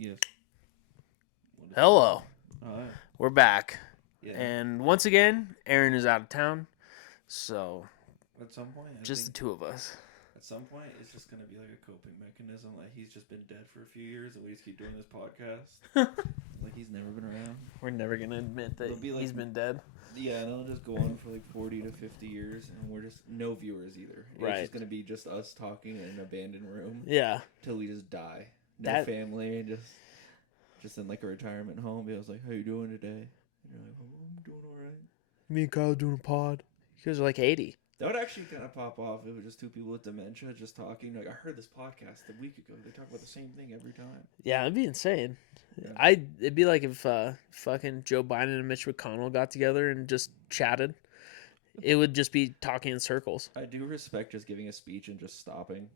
Yes. Hello. Alright. We're back. Yeah. And once again, Aaron is out of town. So, At some point, just the two of us. At some point, it's just gonna be like a coping mechanism. Like he's just been dead for a few years, and we just keep doing this podcast. Like he's never been around. We're never going to admit that he's been dead. Yeah, and it'll just go on for like 40 to 50 years, and we're just no viewers either. Right. It's just gonna be just us talking in an abandoned room. Yeah. Till we just die. No family, just in like a retirement home. He was like, "How you doing today?" And you're like, "Oh, I'm doing all right." Me and Kyle doing a pod. You guys are like 80. That would actually kind of pop off. It was just two people with dementia just talking. Like, I heard this podcast a week ago. They talk about the same thing every time. Yeah, it'd be insane. Yeah. It'd be like if fucking Joe Biden and Mitch McConnell got together and just chatted. It would just be talking in circles. I do respect just giving a speech and just stopping.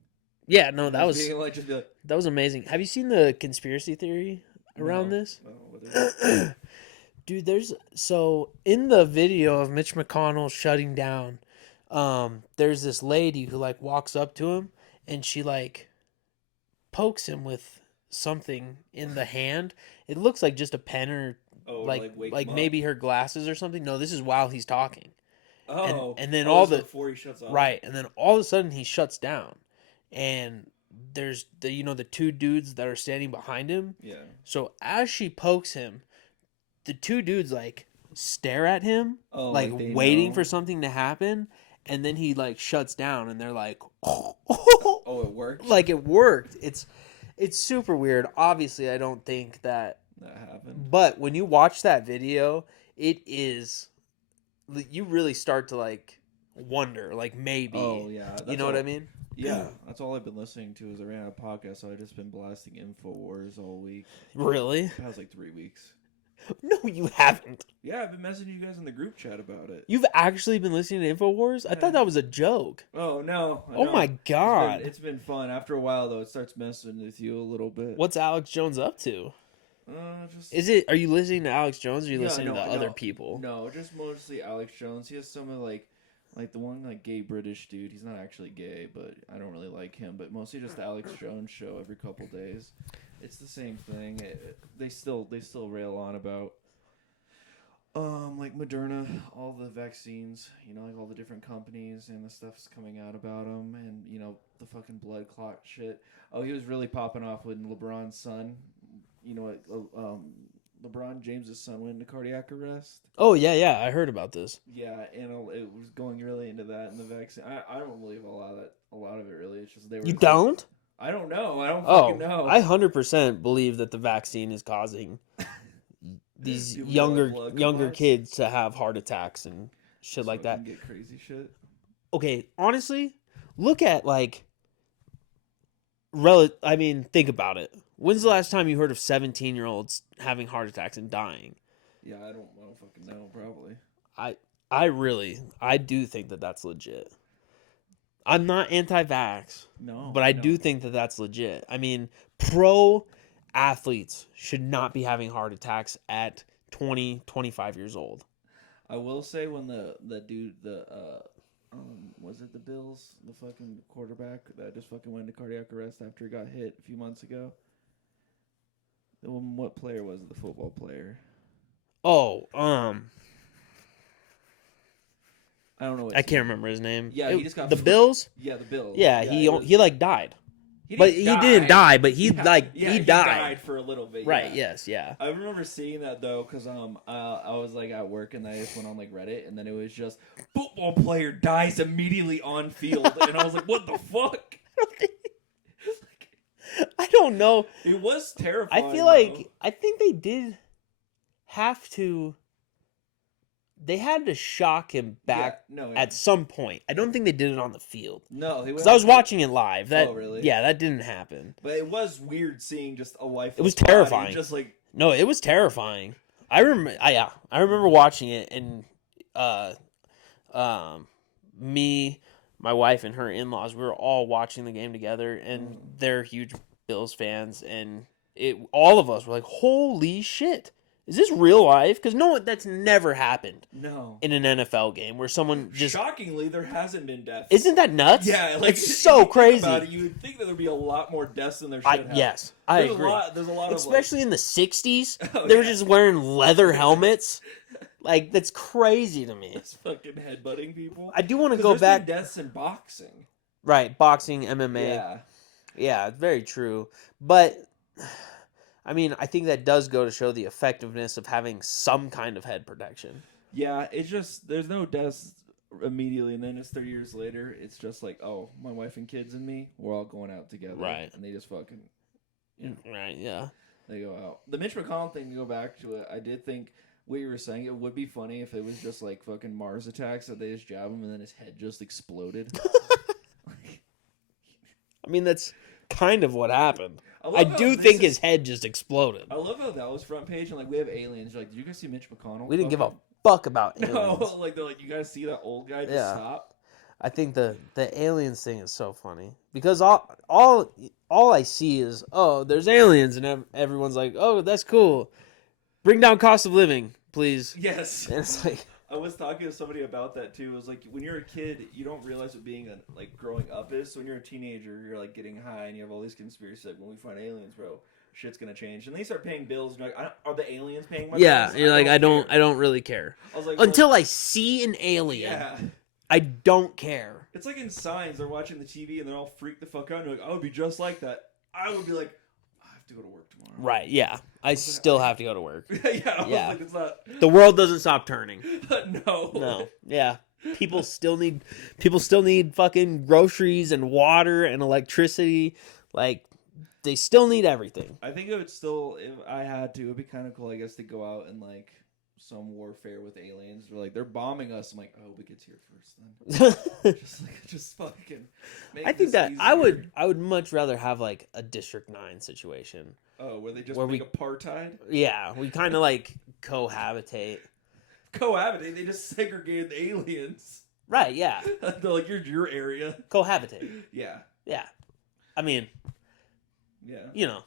Yeah, no, that was amazing. Have you seen the conspiracy theory around this? No, Dude, so in the video of Mitch McConnell shutting down, there's this lady who like walks up to him and she like pokes him with something in the hand. It looks like just a pen or like maybe her glasses or something. No, this is while he's talking. Oh, and then before he shuts off. Right, and then all of a sudden he shuts down, and there's the two dudes that are standing behind him. Yeah. So as she pokes him, the two dudes like stare at him, like waiting for something to happen, and then he like shuts down, and they're like, "Oh, it worked." Like it worked. It's super weird. Obviously, I don't think that happened. But when you watch that video, it is. You really start to like wonder, like maybe. Oh yeah, you know what I mean? Yeah, that's all I've been listening to is I ran a podcast, so I've just been blasting InfoWars all week. Really? That was like 3 weeks. No, you haven't. Yeah, I've been messaging you guys in the group chat about it. You've actually been listening to InfoWars? I thought that was a joke. Oh, no. Oh, my God. It's been fun. After a while, though, it starts messing with you a little bit. What's Alex Jones up to? Are you listening to Alex Jones or are you listening to other people? No, just mostly Alex Jones. He has some of like the one like gay British dude. He's not actually gay, but I don't really like him. But mostly just the Alex Jones show every couple days. It's the same thing. They still rail on about like Moderna, all the vaccines, like all the different companies and the stuff's coming out about them, and the fucking blood clot shit. Oh, he was really popping off when LeBron's son, LeBron James's son went into cardiac arrest. Oh yeah, I heard about this. Yeah, and it was going really into that and the vaccine. I don't believe a lot of it really. It's just they were. You don't? I don't know. I don't fucking know. I 100% believe that the vaccine is causing these younger kids to have heart attacks and shit like that. Get crazy shit. Okay, honestly, look at like think about it. When's the last time you heard of 17-year-olds having heart attacks and dying? Yeah, I don't fucking know, probably. I do think that that's legit. I'm not anti-vax. No. But I do think that that's legit. I mean, pro athletes should not be having heart attacks at 20, 25 years old. I will say when the dude, was it the Bills, the fucking quarterback that just fucking went into cardiac arrest after he got hit a few months ago? What player was it? The football player? Oh, I don't know. I can't remember his name. Yeah, he just got the Bills. Yeah, the Bills. Yeah, he like died. He didn't die, but he died for a little bit. Right? Yeah. Yes. Yeah. I remember seeing that though, because I was like at work and I just went on like Reddit, and then it was just football player dies immediately on field, and I was like, what the fuck? I don't know. It was terrifying. I feel like I think they did have to. They had to shock him back at some point. I don't think they did it on the field. No, because I was watching it live. Oh, really? Yeah, that didn't happen. But it was weird seing just a lifeless. It was terrifying. Just like it was terrifying. I remember watching it, and me, my wife, and her in-laws, we were all watching the game together, and they're huge Bills fans, and all of us were like, "Holy shit!" is this real life? Because no, that's never happened No. in an NFL game where someone just... Shockingly, there hasn't been deaths. Isn't that nuts? Yeah, like it's so crazy. Think about it, you would think that there'd be a lot more deaths than there should have. Yes, I agree. There's a lot of especially in the 60s. They were just wearing leather helmets. Like, that's crazy to me. It's fucking headbutting people. I do want to go back. Been deaths in boxing. Right, boxing, MMA. Yeah, very true. But I mean, I think that does go to show the effectiveness of having some kind of head protection. Yeah, it's just there's no deaths immediately, and then it's 30 years later. It's just like, oh, my wife and kids and me, we're all going out together, right? And they just fucking, right, yeah. They go out. The Mitch McConnell thing, to go back to it, I did think what you were saying, it would be funny if it was just like fucking Mars attacks that they just jab him and then his head just exploded. I mean, that's kind of what happened. I do think his head just exploded. I love how that was front page and like we have aliens. You're like, did you guys see Mitch McConnell? We didn't give a fuck about aliens. No, like they're like, you guys see that old guy just stop? I think the aliens thing is so funny because all I see is, oh, there's aliens, and everyone's like, oh, that's cool. Bring down cost of living, please. Yes. And it's like, I was talking to somebody about that too. It was like when you're a kid, you don't realize what being like growing up is. So when you're a teenager, you're like getting high and you have all these conspiracies. Like when we find aliens, bro, shit's gonna change. And they start paying bills. And you're like, are the aliens paying my bills? Yeah, you're like, I don't really care. I was like, until I see an alien. Yeah. I don't care. It's like in Signs, they're watching the TV and they're all freaked the fuck out. And you're like, I would be just like that. I would be like, I have to go to work tomorrow. Right, yeah. I still have to go to work. Yeah. Like, it's not... The world doesn't stop turning. No. Yeah. People still need fucking groceries and water and electricity. Like, they still need everything. I think it would still, if I had to, it would be kind of cool, I guess, to go out and like some warfare with aliens. They're like, they're bombing us. I'm like, I hope it gets here first then. just fucking make I think that easier. I would much rather have like a District 9 situation. Oh, where they just make apartheid? Yeah, we kind of like cohabitate. Cohabitate? They just segregated the aliens. Right, yeah. They're like, you're your area. Cohabitate. Yeah. Yeah. I mean, yeah. You know.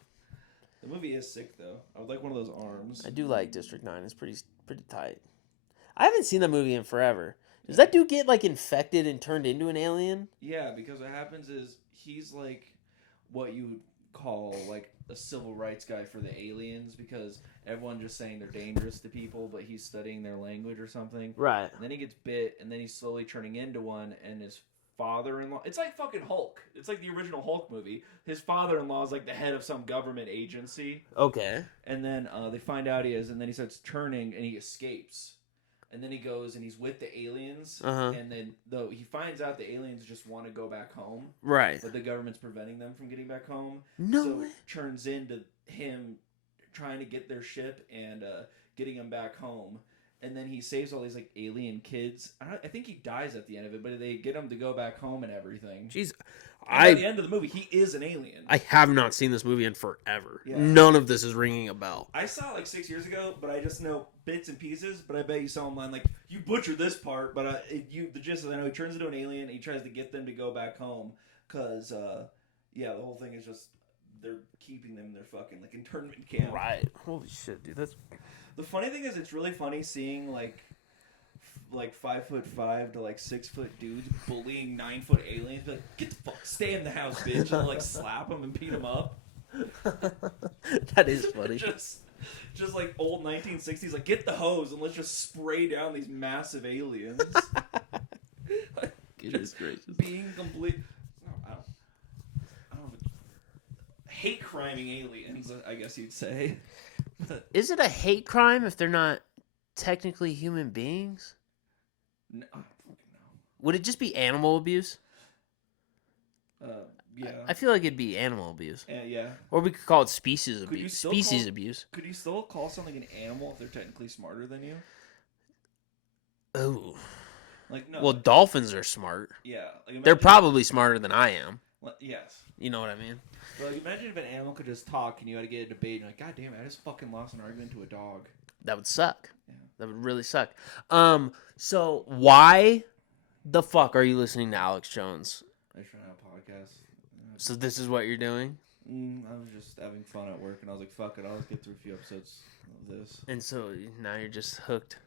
The movie is sick, though. I would like one of those arms. I do like District 9. It's pretty tight. I haven't seen that movie in forever. Does that dude get, like, infected and turned into an alien? Yeah, because what happens is he's, like, what you would call, like, a civil rights guy for the aliens, because everyone's just saying they're dangerous to people, but he's studying their language or something. Right. And then he gets bit, and then he's slowly turning into one, and his father-in-law... It's like fucking Hulk. It's like the original Hulk movie. His father-in-law is like the head of some government agency. Okay. And then they find out he is, and then he starts turning, and he escapes. And then he goes, and he's with the aliens. And then he finds out the aliens just want to go back home. Right. But the government's preventing them from getting back home. No way. It turns into him trying to get their ship and getting them back home. And then he saves all these like alien kids. I think he dies at the end of it, but they get him to go back home and everything. Jeez, at the end of the movie, he is an alien. I have not seen this movie in forever. Yeah. None of this is ringing a bell. I saw it like 6 years ago, but I just know bits and pieces. But I bet you saw online like you butchered this part. But the gist is I know he turns into an alien. He tries to get them to go back home because the whole thing is just they're keeping them in their fucking like internment camp. Right. Holy shit, dude. That's. The funny thing is, it's really funny seeing like 5'5" to like 6 foot dudes bullying 9 foot aliens. Like, get the fuck, stay in the house, bitch, and like slap them and beat them up. That is funny. just like old 1960s. Like, get the hose and let's just spray down these massive aliens. Goodness gracious. Being complete. I don't know. Hate criming aliens, I guess you'd say. Is it a hate crime if they're not technically human beings? No, I don't fucking know. Would it just be animal abuse? Yeah. I feel like it'd be animal abuse. Yeah. Or we could call it species abuse. Abuse. Could you still call something an animal if they're technically smarter than you? Oh. Like no. Well, dolphins are smart. Yeah. Like, they're probably smarter than I am. Yes. You know what I mean? But like, imagine if an animal could just talk and you had to get a debate and you're like, God damn it, I just fucking lost an argument to a dog. That would suck. Yeah. That would really suck. So why the fuck are you listening to Alex Jones? I just ran out of podcasts. So this is what you're doing? I was just having fun at work, and I was like, "Fuck it, I'll just get through a few episodes of this." And so now you're just hooked.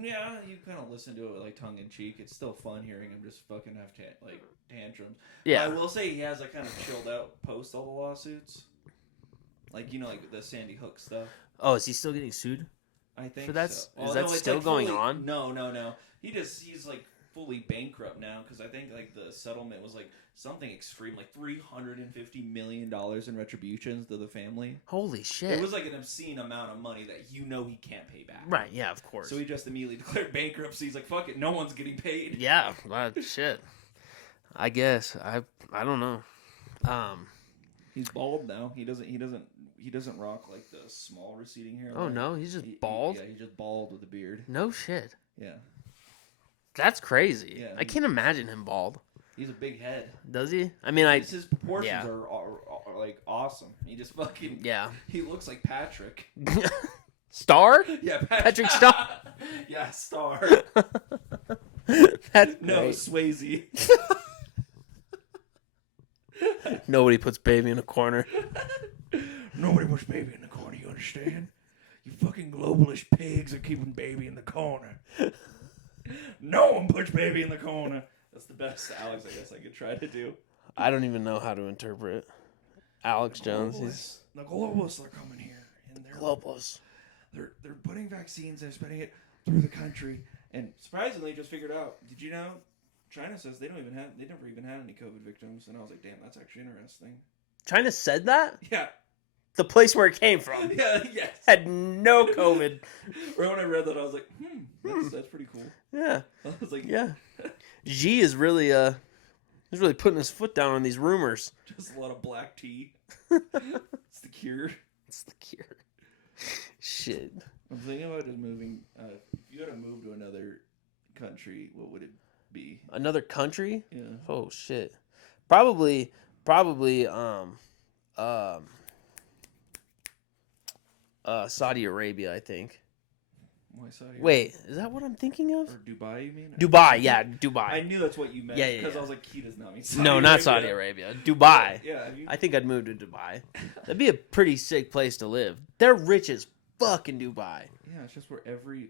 Yeah, you kind of listen to it like tongue in cheek. It's still fun hearing him just fucking have tantrums. Yeah. But I will say he has like kind of chilled out post all the lawsuits, like like the Sandy Hook stuff. Oh, is he still getting sued? I think for that. so. Is that still like going fully, on? No. He's like fully bankrupt now because I think like the settlement was like something extreme, like $350 million in retributions to the family. Holy shit! It was like an obscene amount of money that he can't pay back. Right? Yeah, of course. So he just immediately declared bankruptcy. He's like, "Fuck it, no one's getting paid." Yeah, shit. I guess I don't know. He's bald now. He doesn't rock like the small receding hair. Oh no, he's just bald. Yeah, he's just bald with a beard. No shit. Yeah. That's crazy. Yeah, I can't imagine him bald. He's a big head. Does he? I mean, his proportions are like awesome. He just fucking He looks like Patrick. Star? Yeah, Patrick Star. Yeah, Star. That's no great. Swayze. Nobody puts baby in a corner. Nobody puts baby in the corner. You understand? You fucking globalist pigs are keeping baby in the corner. No one puts baby in the corner. That's the best Alex, I guess I could try to do. I don't even know how to interpret Alex Jones. The globalists are coming here, and they're putting vaccines and spreading it through the country. And surprisingly, just figured out. Did you know? China says they never even had any COVID victims. And I was like, damn, that's actually interesting. China said that? Yeah. The place where it came from. Yeah. Yes. Had no COVID. Right when I read that, I was like, that's pretty cool. Yeah. I was like, yeah. Xi is really he's really putting his foot down on these rumors. Just a lot of black tea. It's the cure. It's the cure. Shit. I'm thinking about just moving. If you had to move to another country, what would it be? Another country? Yeah. Oh shit. Probably Saudi Arabia, I think. Why Saudi Arabia? Wait, is that what I'm thinking of? Or Dubai, you mean? Dubai, yeah, Dubai. I knew that's what you meant. Yeah. Because I was like, he does not mean Saudi No, Arabia. not Saudi Arabia. Dubai. Yeah. I think I'd move to Dubai. That'd be a pretty sick place to live. They're rich as fuck in Dubai. Yeah, it's just where every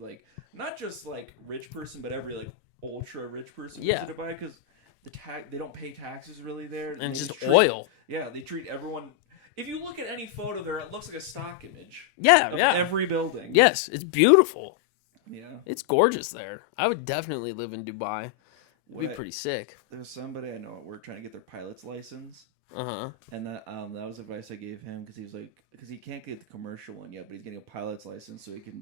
like, not just like rich person, but every like ultra rich person goes to Dubai because they don't pay taxes really there. And just oil. Yeah, they treat everyone. If you look at any photo there, it looks like a stock image. Yeah, of yeah. Every building. Yes, it's beautiful. Yeah. It's gorgeous there. I would definitely live in Dubai. It'd be pretty sick. There's somebody I know at work trying to get their pilot's license. Uh-huh. And that was advice I gave him because he was like, because he can't get the commercial one yet, but he's getting a pilot's license so he can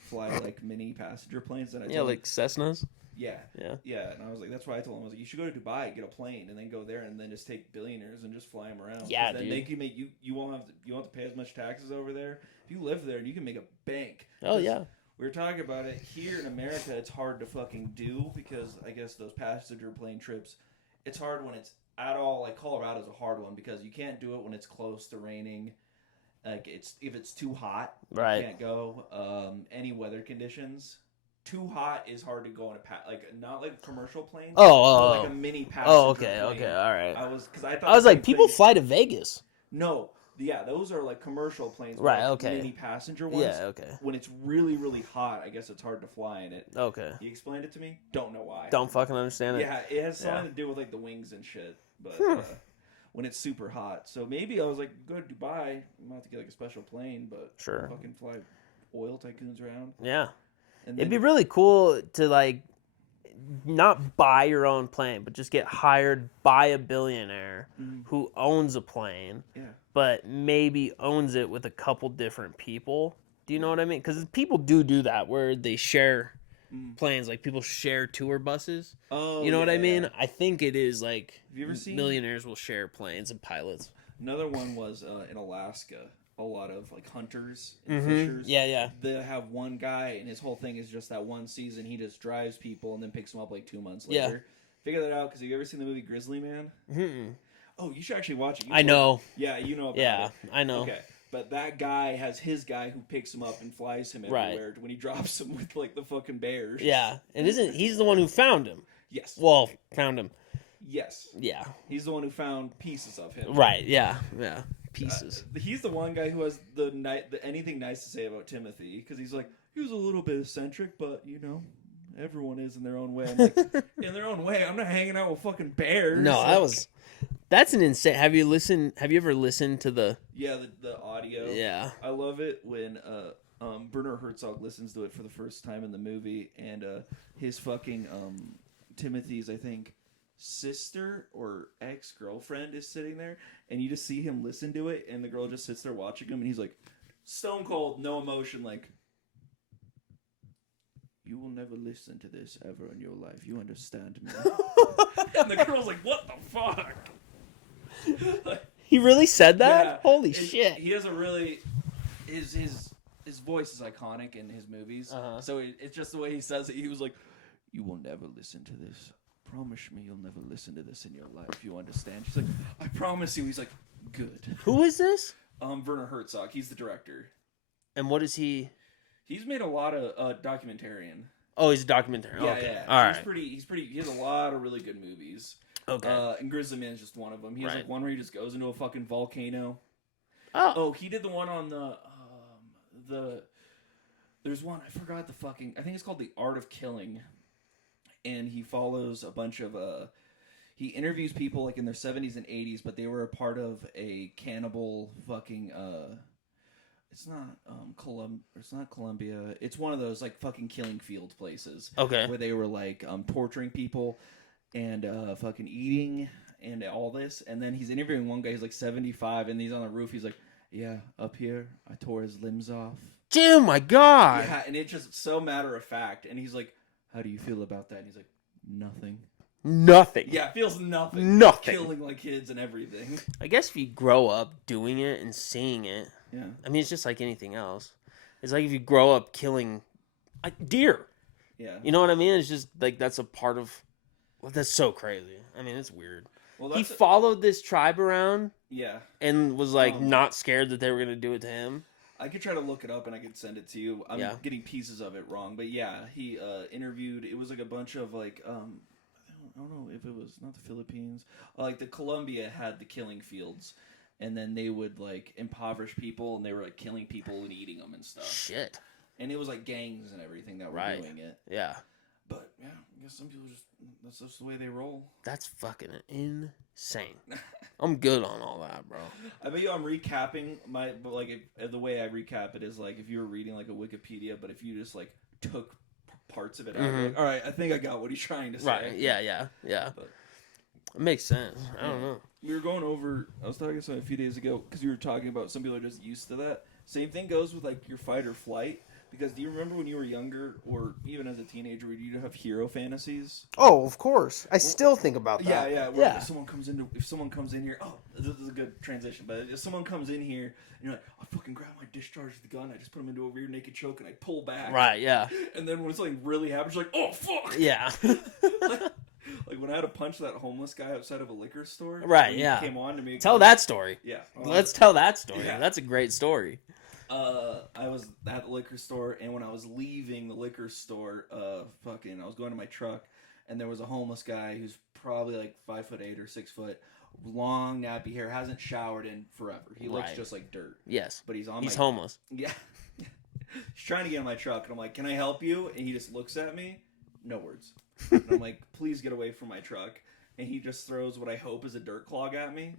fly like mini passenger planes. And I told like Cessnas. Yeah. And I was like, that's why I told him, I was like, you should go to Dubai, get a plane, and then go there, and then just take billionaires and just fly them around. Yeah, then dude. You won't have to pay as much taxes over there. If you live there, you can make a bank. Oh yeah. We were talking about it here in America. It's hard to fucking do because I guess those passenger plane trips, it's hard when it's at all. Like Colorado's a hard one because you can't do it when it's close to raining. Like if it's too hot, right? You can't go. Any weather conditions. Too hot is hard to go on not like a commercial plane. But like a mini passenger plane. Okay, all right. I was like, people fly to Vegas. No, yeah, those are like commercial planes. Right. Like okay. Mini passenger ones. Yeah. Okay. When it's really, really hot, I guess it's hard to fly in it. Okay. He explained it to me. Don't know why. Don't fucking understand it. Yeah, it has something to do with like the wings and shit. But when it's super hot, so maybe I was like, go to Dubai. I'm gonna have to get like a special plane, but sure, fucking fly oil tycoons around. Yeah. It'd be really cool to like not buy your own plane, but just get hired by a billionaire who owns a plane, but maybe owns it with a couple different people. Do you know what I mean? Because people do that where they share planes, like people share tour buses. Oh, you know what I mean? I think it is like have you ever seen millionaires will share planes and pilots. Another one was in Alaska. A lot of like hunters and fishers. Yeah. They have one guy, and his whole thing is just that one season. He just drives people and then picks them up like 2 months later. Yeah. Figure that out because have you ever seen the movie Grizzly Man? Mm-mm. Oh, you should actually watch it. I know. Yeah, you know about it. Yeah, I know. Okay. But that guy has his guy who picks him up and flies him everywhere when he drops him with like the fucking bears. Yeah. And he's the one who found him? Yes. Well, found him. Yes. Yeah. He's the one who found pieces of him. Right. Yeah. Yeah. Pieces. He's the one guy who has the anything nice to say about Timothy, because he's like, he was a little bit eccentric, but everyone is in their own way. I'm like, in their own way. I'm not hanging out with fucking bears. No, that's an insane. Have you ever listened to the? Yeah, the audio. Yeah. I love it when Werner Herzog listens to it for the first time in the movie, and his fucking Timothy's, I think, sister or ex-girlfriend is sitting there, and you just see him listen to it, and the girl just sits there watching him, and he's like, stone cold, no emotion, like, you will never listen to this ever in your life. You understand me? And the girl's like, what the fuck? Like, He really said that? yeah, Holy shit. He has a really... His voice is iconic in his movies. Uh-huh. So it's just the way he says it. He was like, you will never listen to this. Promise me you'll never listen to this in your life. You understand? She's like, I promise you. He's like, good. Who is this? Werner Herzog. He's the director. And what is he? He's made a lot of documentarian. Oh, he's a documentary. Yeah, okay. yeah. All he's right. pretty. He has a lot of really good movies. Okay. And Grizzly Man is just one of them. He has Right. like one where he just goes into a fucking volcano. Oh. He did the one on the there's one, I forgot the fucking, I think it's called The Art of Killing, and he follows a bunch of he interviews people like in their 70s and 80s, but they were a part of a cannibal fucking it's not Colombia, it's one of those like fucking killing field places. Okay. Where they were like torturing people and fucking eating and all this, and then he's interviewing one guy who's like 75, and he's on the roof, he's like, yeah, up here, I tore his limbs off. Oh my God. Yeah, and it's just so matter of fact. And he's like, how do you feel about that? And he's like, nothing. Nothing. Yeah, it feels nothing. Nothing. Killing like kids and everything. I guess if you grow up doing it and seeing it, Yeah. I mean, it's just like anything else. It's like if you grow up killing like deer. Yeah. You know what I mean? It's just like that's a part of. Well, that's so crazy. I mean, it's weird. Well, He followed this tribe around Yeah. and was like not scared that they were gonna do it to him. I could try to look it up and I could send it to you. I'm getting pieces of it wrong, but yeah, he interviewed. It was like a bunch of like I don't know if it was not the Philippines, like the Colombia had the killing fields, and then they would like impoverish people, and they were like killing people and eating them and stuff. Shit. And it was like gangs and everything that were doing it. Yeah. But yeah, I guess some people that's just the way they roll. That's fucking insane. I'm good on all that, bro. I bet you I'm recapping but like the way I recap it is like if you were reading like a Wikipedia, but if you just like took parts of it out, like, all right, I think I got what he's trying to say. Right? Yeah. But, it makes sense. I don't know. We were going over. I was talking to someone a few days ago because you were talking about some people are just used to that. Same thing goes with like your fight or flight. Because do you remember when you were younger, or even as a teenager, would you have hero fantasies? Oh, of course. I still think about that. Yeah. If someone comes in here, this is a good transition. But if someone comes in here and you're like, I fucking grab my discharge of the gun, I just put him into a rear naked choke, and I pull back. Right. Yeah. And then when something really happens, you're like, oh fuck. Yeah. Like when I had to punch that homeless guy outside of a liquor store. Right. He Yeah. came on to me. Tell that story. Yeah. Let's tell that story. Yeah. That's a great story. I was at the liquor store, and when I was leaving the liquor store, I was going to my truck, and there was a homeless guy who's probably like 5'8" or 6 foot, long nappy hair, hasn't showered in forever. He looks just like dirt. Yes, but he's homeless. Yeah, he's trying to get in my truck, and I'm like, "Can I help you?" And he just looks at me, no words. And I'm like, "Please get away from my truck." And he just throws what I hope is a dirt clog at me.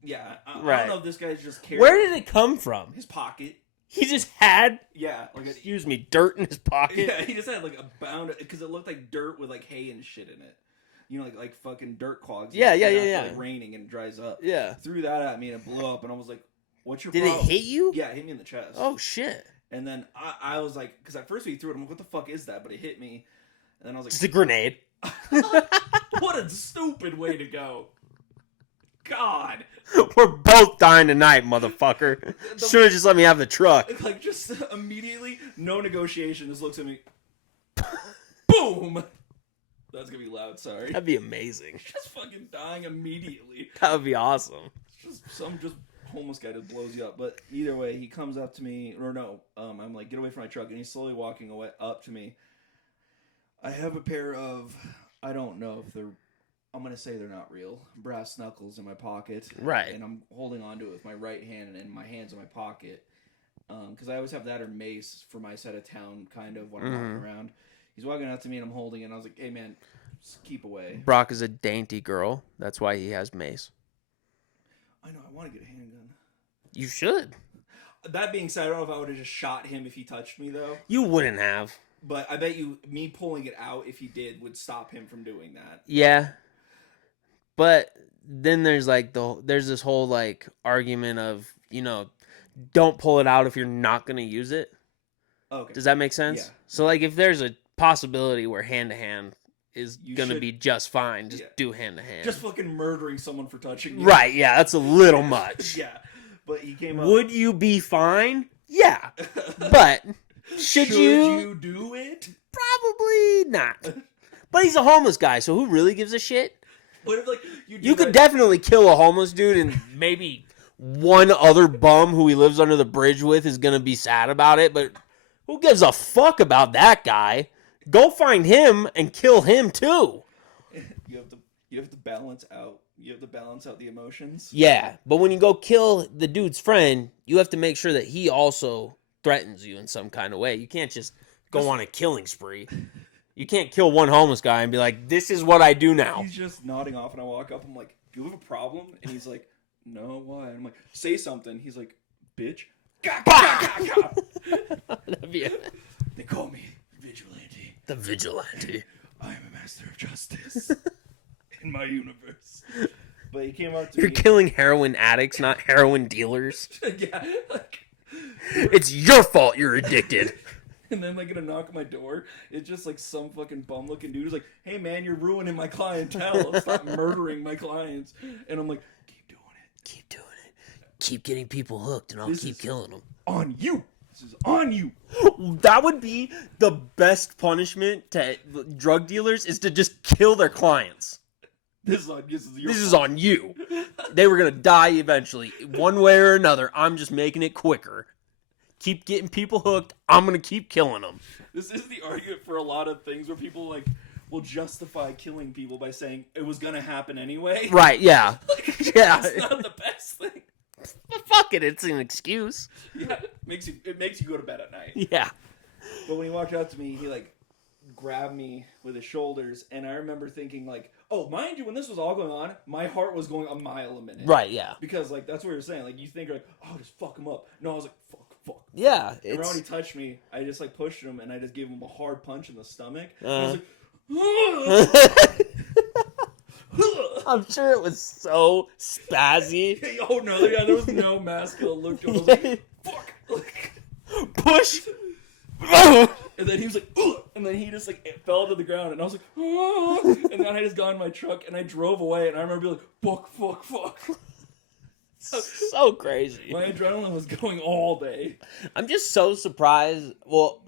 Yeah, I don't know if this guy's just carrying. Where did it come from? His pocket. He just had. Yeah, Excuse me, dirt in his pocket. Yeah, he just had like a bound because it looked like dirt with like hay and shit in it. You know, like fucking dirt clogs. Yeah. Like raining and it dries up. Yeah. Threw that at me and it blew up, and I was like, "What's your Did problem?" it hit you? Yeah, it hit me in the chest. Oh shit! And then I was like, because at first when he threw it, I'm like, "What the fuck is that?" But it hit me, and then I was like, Just a grenade. "What a stupid way to go." God. We're both dying tonight, motherfucker. Should have just let me have the truck. Like, just immediately, no negotiation, just looks at me. Boom! That's gonna be loud, sorry. That'd be amazing. Just fucking dying immediately. That would be awesome. It's just some homeless guy just blows you up. But either way, he comes up to me, or no, I'm like, get away from my truck, and he's slowly walking away up to me. I have a pair of, I don't know if they're I'm gonna say they're not real. Brass knuckles in my pocket, Right. and I'm holding onto it with my right hand, and my hands in my pocket. Because I always have that or mace for my side of town, kind of when I'm walking around. He's walking out to me, and I'm holding it. And I was like, "Hey, man, just keep away." Brock is a dainty girl. That's why he has mace. I know. I want to get a handgun. You should. That being said, I don't know if I would have just shot him if he touched me, though. You wouldn't have. But I bet you me pulling it out, if he did, would stop him from doing that. Yeah. But then there's like there's this whole like argument of, you know, don't pull it out if you're not going to use it. Okay. Does that make sense? Yeah. So like if there's a possibility where hand to hand is going to be just fine, just do hand to hand. Just fucking murdering someone for touching you. Right, yeah, that's a little much. Yeah. But he came up. Would you be fine? Yeah. But should you do it? Probably not. But he's a homeless guy, so who really gives a shit? What if like you could definitely kill a homeless dude, and maybe one other bum who he lives under the bridge with is gonna be sad about it, but who gives a fuck about that guy? Go find him and kill him too. You have to balance out. You have to balance out the emotions. Yeah, but when you go kill the dude's friend, you have to make sure that he also threatens you in some kind of way. You can't just go on a killing spree. You can't kill one homeless guy and be like, "This is what I do now." He's just nodding off, and I walk up. I'm like, "Do you have a problem?" And he's like, "No, why?" And I'm like, "Say something." He's like, "Bitch." They call me Vigilante. The Vigilante. I am a master of justice in my universe. But he came up to You're me. killing heroin addicts, not heroin dealers. Yeah. Like, it's your fault you're addicted. and then like gonna knock on my door. It's just like some fucking bum looking dude who's like, "Hey man, you're ruining my clientele. Stop murdering my clients." And I'm like, "Keep doing it. Keep doing it. Keep getting people hooked, and I'll keep killing them." On you. This is on you. That would be the best punishment to drug dealers, is to just kill their clients. This is on you. They were gonna die eventually, one way or another. I'm just making it quicker. Keep getting people hooked. I'm gonna keep killing them. This is the argument for a lot of things where people like will justify killing people by saying it was gonna happen anyway. Right? Yeah. Yeah. It's not the best thing. Fuck it. It's an excuse. Yeah. It makes you go to bed at night. Yeah. But when he walked out to me, he like grabbed me with his shoulders, and I remember thinking like, oh, mind you, when this was all going on, my heart was going a mile a minute. Right, yeah. Because like that's what you're saying. Like you think like, oh, just fuck him up. No, I was like, fuck. Yeah. And when he touched me, I just like pushed him, and I just gave him a hard punch in the stomach. I'm sure it was so spazzy. Oh no, yeah, there was no masculine look to it. I was like, fuck. Push. And then he was like, ugh! And then he just like it fell to the ground, and I was like, oh! And then I just got in my truck and I drove away, and I remember being like, fuck. So crazy. My adrenaline was going all day. I'm just so surprised. Well,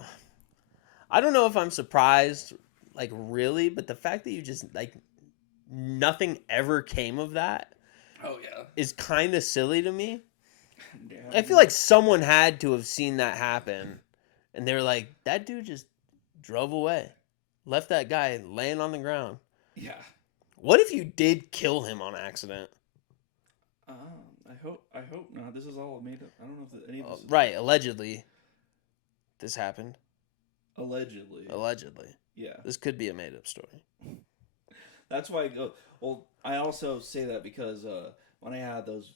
I don't know if I'm surprised, like really, but the fact that you just like nothing ever came of that. Oh yeah. Is kind of silly to me. Yeah. I feel like someone had to have seen that happen. And they were like, that dude just drove away. Left that guy laying on the ground. Yeah. What if you did kill him on accident? I hope not. This is all made up. I don't know if any of this is... Right, allegedly. This happened. Allegedly. Yeah. This could be a made up story. That's why I go... Well, I also say that because when I had those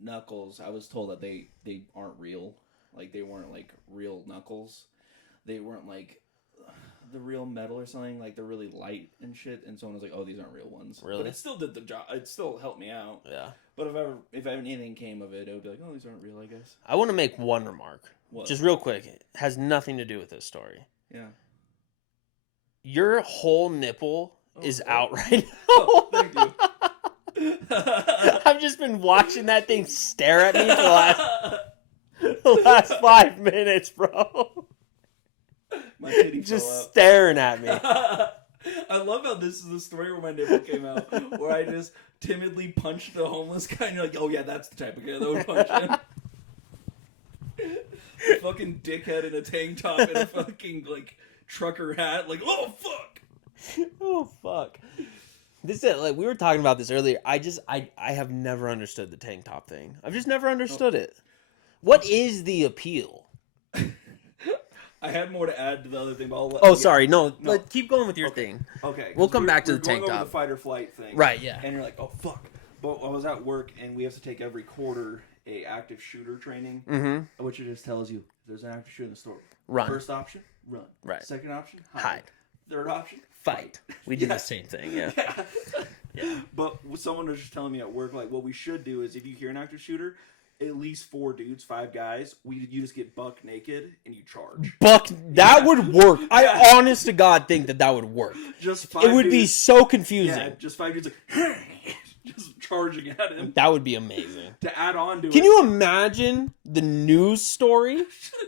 knuckles, I was told that they aren't real. Like, they weren't, like, real knuckles. They weren't, like, the real metal or something. Like, they're really light and shit. And someone was like, oh, these aren't real ones. Really? But it still did the job. It still helped me out. Yeah. But if anything came of it, it would be like, oh, these aren't real, I guess. I want to make one remark. What? Just real quick. It has nothing to do with this story. Yeah. Your whole nipple is out right now. Oh, thank you. I've just been watching that thing stare at me for the last 5 minutes, bro. My titty just fell out. Staring at me. I love how this is the story where my nipple came out, where I just timidly punched the homeless guy, and you're like, oh yeah, that's the type of guy that would punch him. A fucking dickhead in a tank top and a fucking, like, trucker hat, like, oh fuck! Oh, fuck. This is like we were talking about this earlier. I have never understood the tank top thing. I've just never understood it. What is the appeal? I had more to add to the other thing, but Oh, sorry. No, keep going with your thing. Okay. We'll come back to the tank top. top. The fight or flight thing. Right, yeah. And you're like, oh, fuck. But I was at work, and we have to take every quarter a active shooter training, which it just tells you, if there's an active shooter in the store. Run. First option, run. Right. Second option, hide. Third option, fight. We did the same thing, yeah. Yeah. But someone was just telling me at work, like, what we should do is if you hear an active shooter, at least 4 dudes, 5 guys, you just get buck naked and you charge. That would work. I honest to God think that would work. Just 5 It would be dudes, so confusing. Yeah, just 5 dudes like just charging at him. That would be amazing. To add on to it. Can you imagine the news story?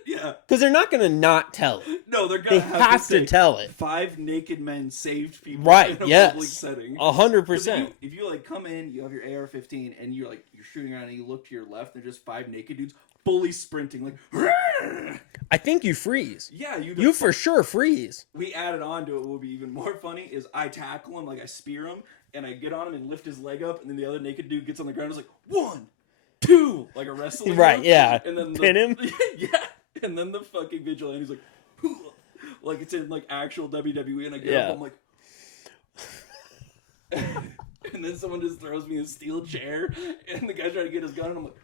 Yeah. Because they're not going to not tell it. No, they're going to have to tell it. 5 naked men saved people right, in a yes. public setting. 100%. If you like come in, you have your AR-15 and you're shooting around and you look to your left and there's just 5 naked dudes fully sprinting like I think you freeze. Yeah, you for sure freeze. We added on to it. What would be even more funny is I tackle him, like I spear him, and I get on him and lift his leg up, and then the other naked dude gets on the ground and is like, 1, 2, like a wrestling right, move. yeah. And then pin him. Yeah, and then the fucking vigilante's like, like it's in like actual WWE, and I get up, I'm like, and then someone just throws me a steel chair, and the guy's trying to get his gun, and I'm like,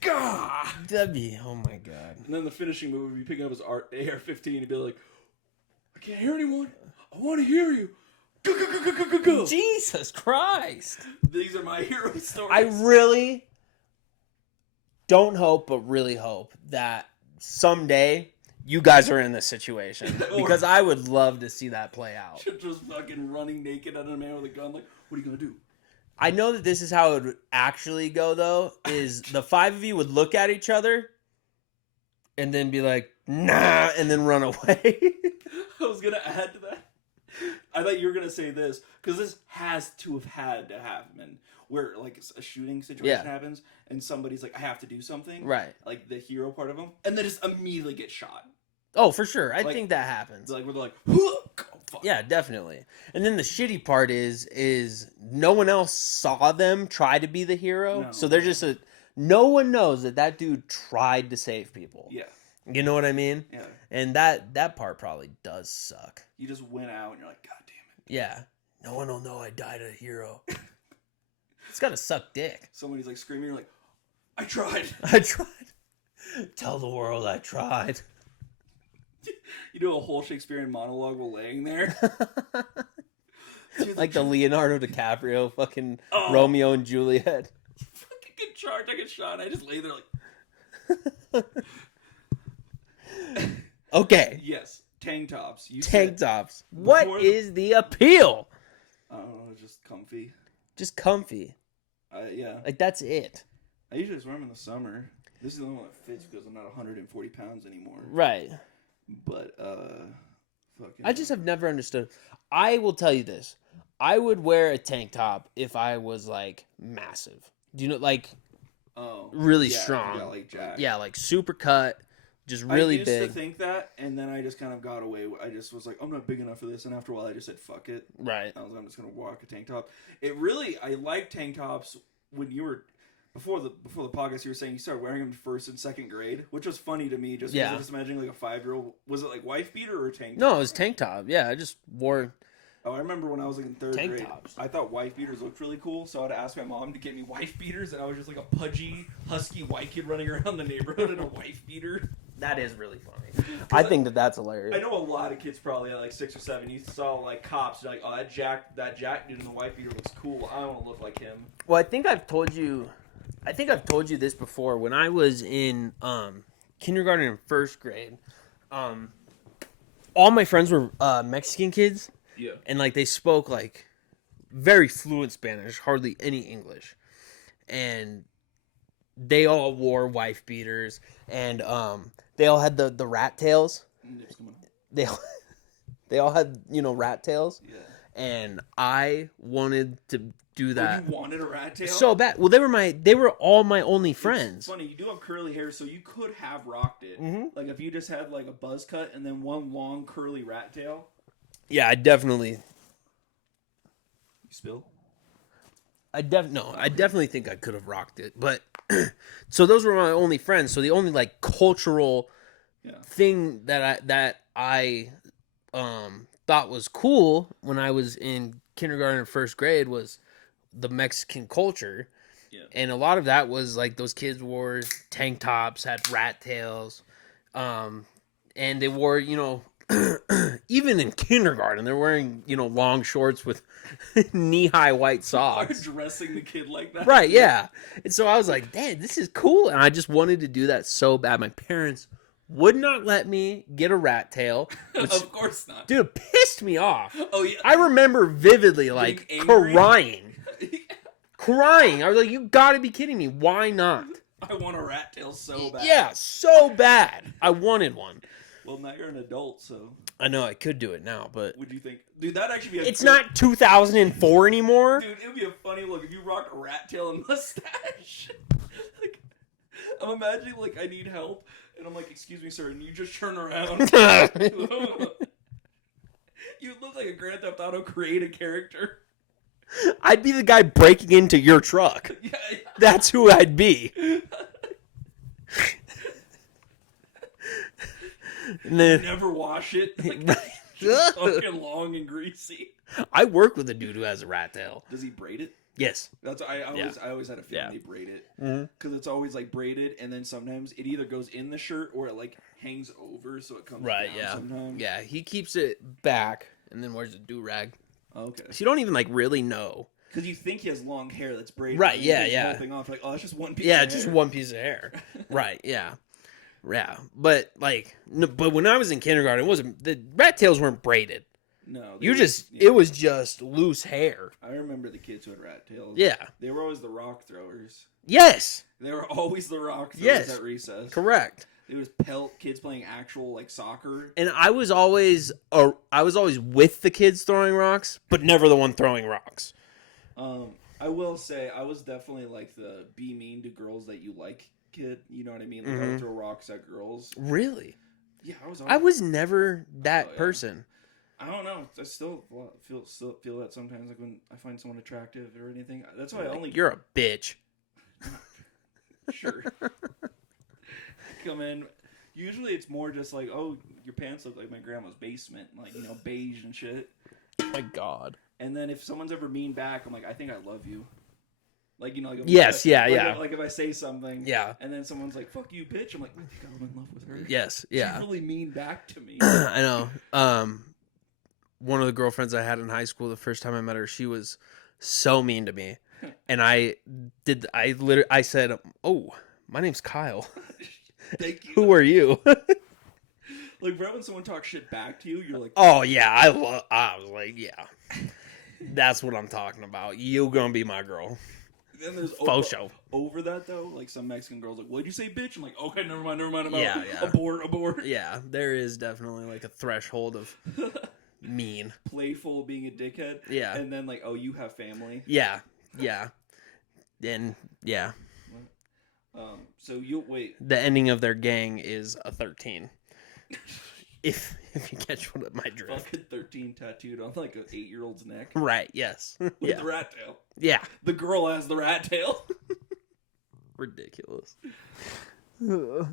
Gah! Oh my God. And then the finishing move would be picking up his AR-15 and be like, I can't hear anyone. I want to hear you. Go. Jesus Christ. These are my hero stories. I really don't hope, but really hope that someday you guys are in this situation. Because I would love to see that play out. Just fucking running naked at a man with a gun like, what are you going to do? I know that this is how it would actually go, though, is the 5 of you would look at each other and then be like, nah, and then run away. I was going to add to that. I thought you were going to say this, because this has to have had to happen, where, like, a shooting situation happens, and somebody's like, I have to do something. Right. Like, the hero part of them, and then just immediately get shot. Oh, for sure. I think that happens. Like, where they're like, oh, fuck. Yeah, definitely. And then the shitty part is no one else saw them try to be the hero. No. So they're just no one knows that dude tried to save people. Yeah. You know what I mean? Yeah. And that part probably does suck. You just went out and you're like, God damn it. Yeah. No one will know I died a hero. It's gotta suck dick. Somebody's like screaming, you're like, I tried. I tried. Tell the world I tried. You do a whole Shakespearean monologue while laying there. Dude, like the Leonardo DiCaprio fucking Romeo and Juliet. Fucking get charged, I get shot, I just lay there like... Okay. Yes, tank tops. Tank tops. What is the appeal? I don't know, just comfy. Just comfy. Yeah. Like, that's it. I usually just wear them in the summer. This is the only one that fits because I'm not 140 pounds anymore. Right. But, fucking... I just have never understood. I will tell you this. I would wear a tank top if I was, like, massive. Do you know, like, really strong. Yeah, like Jack. Yeah, like, super cut, just really big. I used to think that, and then I just kind of got away. I just was like, I'm not big enough for this, and after a while, I just said, fuck it. Right. I was like, I'm just going to walk a tank top. I like tank tops when you were... Before the podcast, you were saying you started wearing them in 1st and 2nd grade, which was funny to me. Just because I was imagining like a 5-year-old. Was it like wife beater or tank top? No, it was tank top. Yeah, I just wore. Oh, I remember when I was like in 3rd tank grade. Tops. I thought wife beaters looked really cool, so I'd ask my mom to get me wife beaters, and I was just like a pudgy, husky white kid running around the neighborhood in a wife beater. That is really funny. I think that's hilarious. I know a lot of kids probably at like 6 or 7. You saw like cops, they're like, oh, that Jack dude in the wife beater looks cool. I want to look like him. Well, I think I've told you this before. When I was in kindergarten and 1st grade, all my friends were Mexican kids. Yeah. And like they spoke like very fluent Spanish, hardly any English. And they all wore wife beaters, and they all had the rat tails. They all had, rat tails. Yeah. And I wanted to do that. Oh, you wanted a rat tail? So bad. Well, they were all my only friends. It's funny, you do have curly hair, so you could have rocked it. Mm-hmm. Like if you just had like a buzz cut and then one long curly rat tail. Yeah, I definitely. You spill? I definitely think I could have rocked it. But so those were my only friends. So the only like cultural thing that I thought was cool when I was in kindergarten and first grade was the Mexican culture. Yeah. And a lot of that was like those kids wore tank tops, had rat tails, and they wore, even in kindergarten, they're wearing, long shorts with knee-high white socks. Dressing the kid like that. Right, yeah. And so I was like, Dad, this is cool. And I just wanted to do that so bad. My parents would not let me get a rat tail. Which, of course not. Dude, it pissed me off. Oh, yeah. I remember vividly, like, crying. Crying. I was like, you gotta be kidding me. Why not? I want a rat tail so bad. Yeah, so bad. I wanted one. Well, now you're an adult, so... I know, I could do it now, but... Would you think... Dude, that'd actually be It's not 2004 anymore. Dude, it would be a funny look if you rocked a rat tail and mustache. Like, I'm imagining, like, I need help, and I'm like, excuse me, sir, and you just turn around. You look like a Grand Theft Auto created character. I'd be the guy breaking into your truck. Yeah. That's who I'd be. And then, never wash it. Like, just fucking long and greasy. I work with a dude who has a rat tail. Does he braid it? Yes. That's I always had a feeling they braid it because it's always like braided, and then sometimes it either goes in the shirt or it like hangs over, so it comes down sometimes. Yeah, he keeps it back and then wears a do-rag. Okay. So you don't even like really know. Because you think he has long hair that's braided. Right, and yeah, you take yeah. the whole thing off, like, oh, that's just one piece Yeah, of just hair. one piece of hair. Right, yeah. Yeah. But like but when I was in kindergarten, the rat tails weren't braided. No. It was just loose hair. I remember the kids who had rat tails. Yeah. They were always the rock throwers. Yes. They were always the rock throwers Yes. at recess. Correct. It was pelt kids playing actual like soccer. And I was always with the kids throwing rocks, but never the one throwing rocks. I will say I was definitely like the be mean to girls that you like kid. You know what I mean? Like I would throw rocks at girls. Really? Yeah, I was never that person. I don't know. I still feel that sometimes, like when I find someone attractive or anything. That's why I only. You're a bitch. Sure. Come in. Usually it's more just like, oh, your pants look like my grandma's basement, like, beige and shit. Oh my God. And then if someone's ever mean back, I'm like, I think I love you. Like, like yes, like if I say something, yeah, and then someone's like, fuck you, bitch. I'm like, I think I'm in love with her. Yes, yeah. She's really mean back to me. I know. One of the girlfriends I had in high school, the first time I met her, she was so mean to me. And I said, oh, my name's Kyle. Thank you. Who are you? Like, right when someone talks shit back to you, you're like, oh, yeah, I was like, yeah. That's what I'm talking about. You gonna be my girl. Then there's over that, though, like some Mexican girls like, what'd you say, bitch? I'm like, okay, never mind. Yeah. Abort. Yeah, there is definitely like a threshold of mean. Playful, being a dickhead. Yeah. And then like, oh, you have family. Yeah. And yeah. So you wait. The ending of their gang is a 13. If you catch what my drift. Fucking 13 tattooed on like an 8-year-old's neck. Right, yes. With the rat tail. Yeah. The girl has the rat tail. Ridiculous. But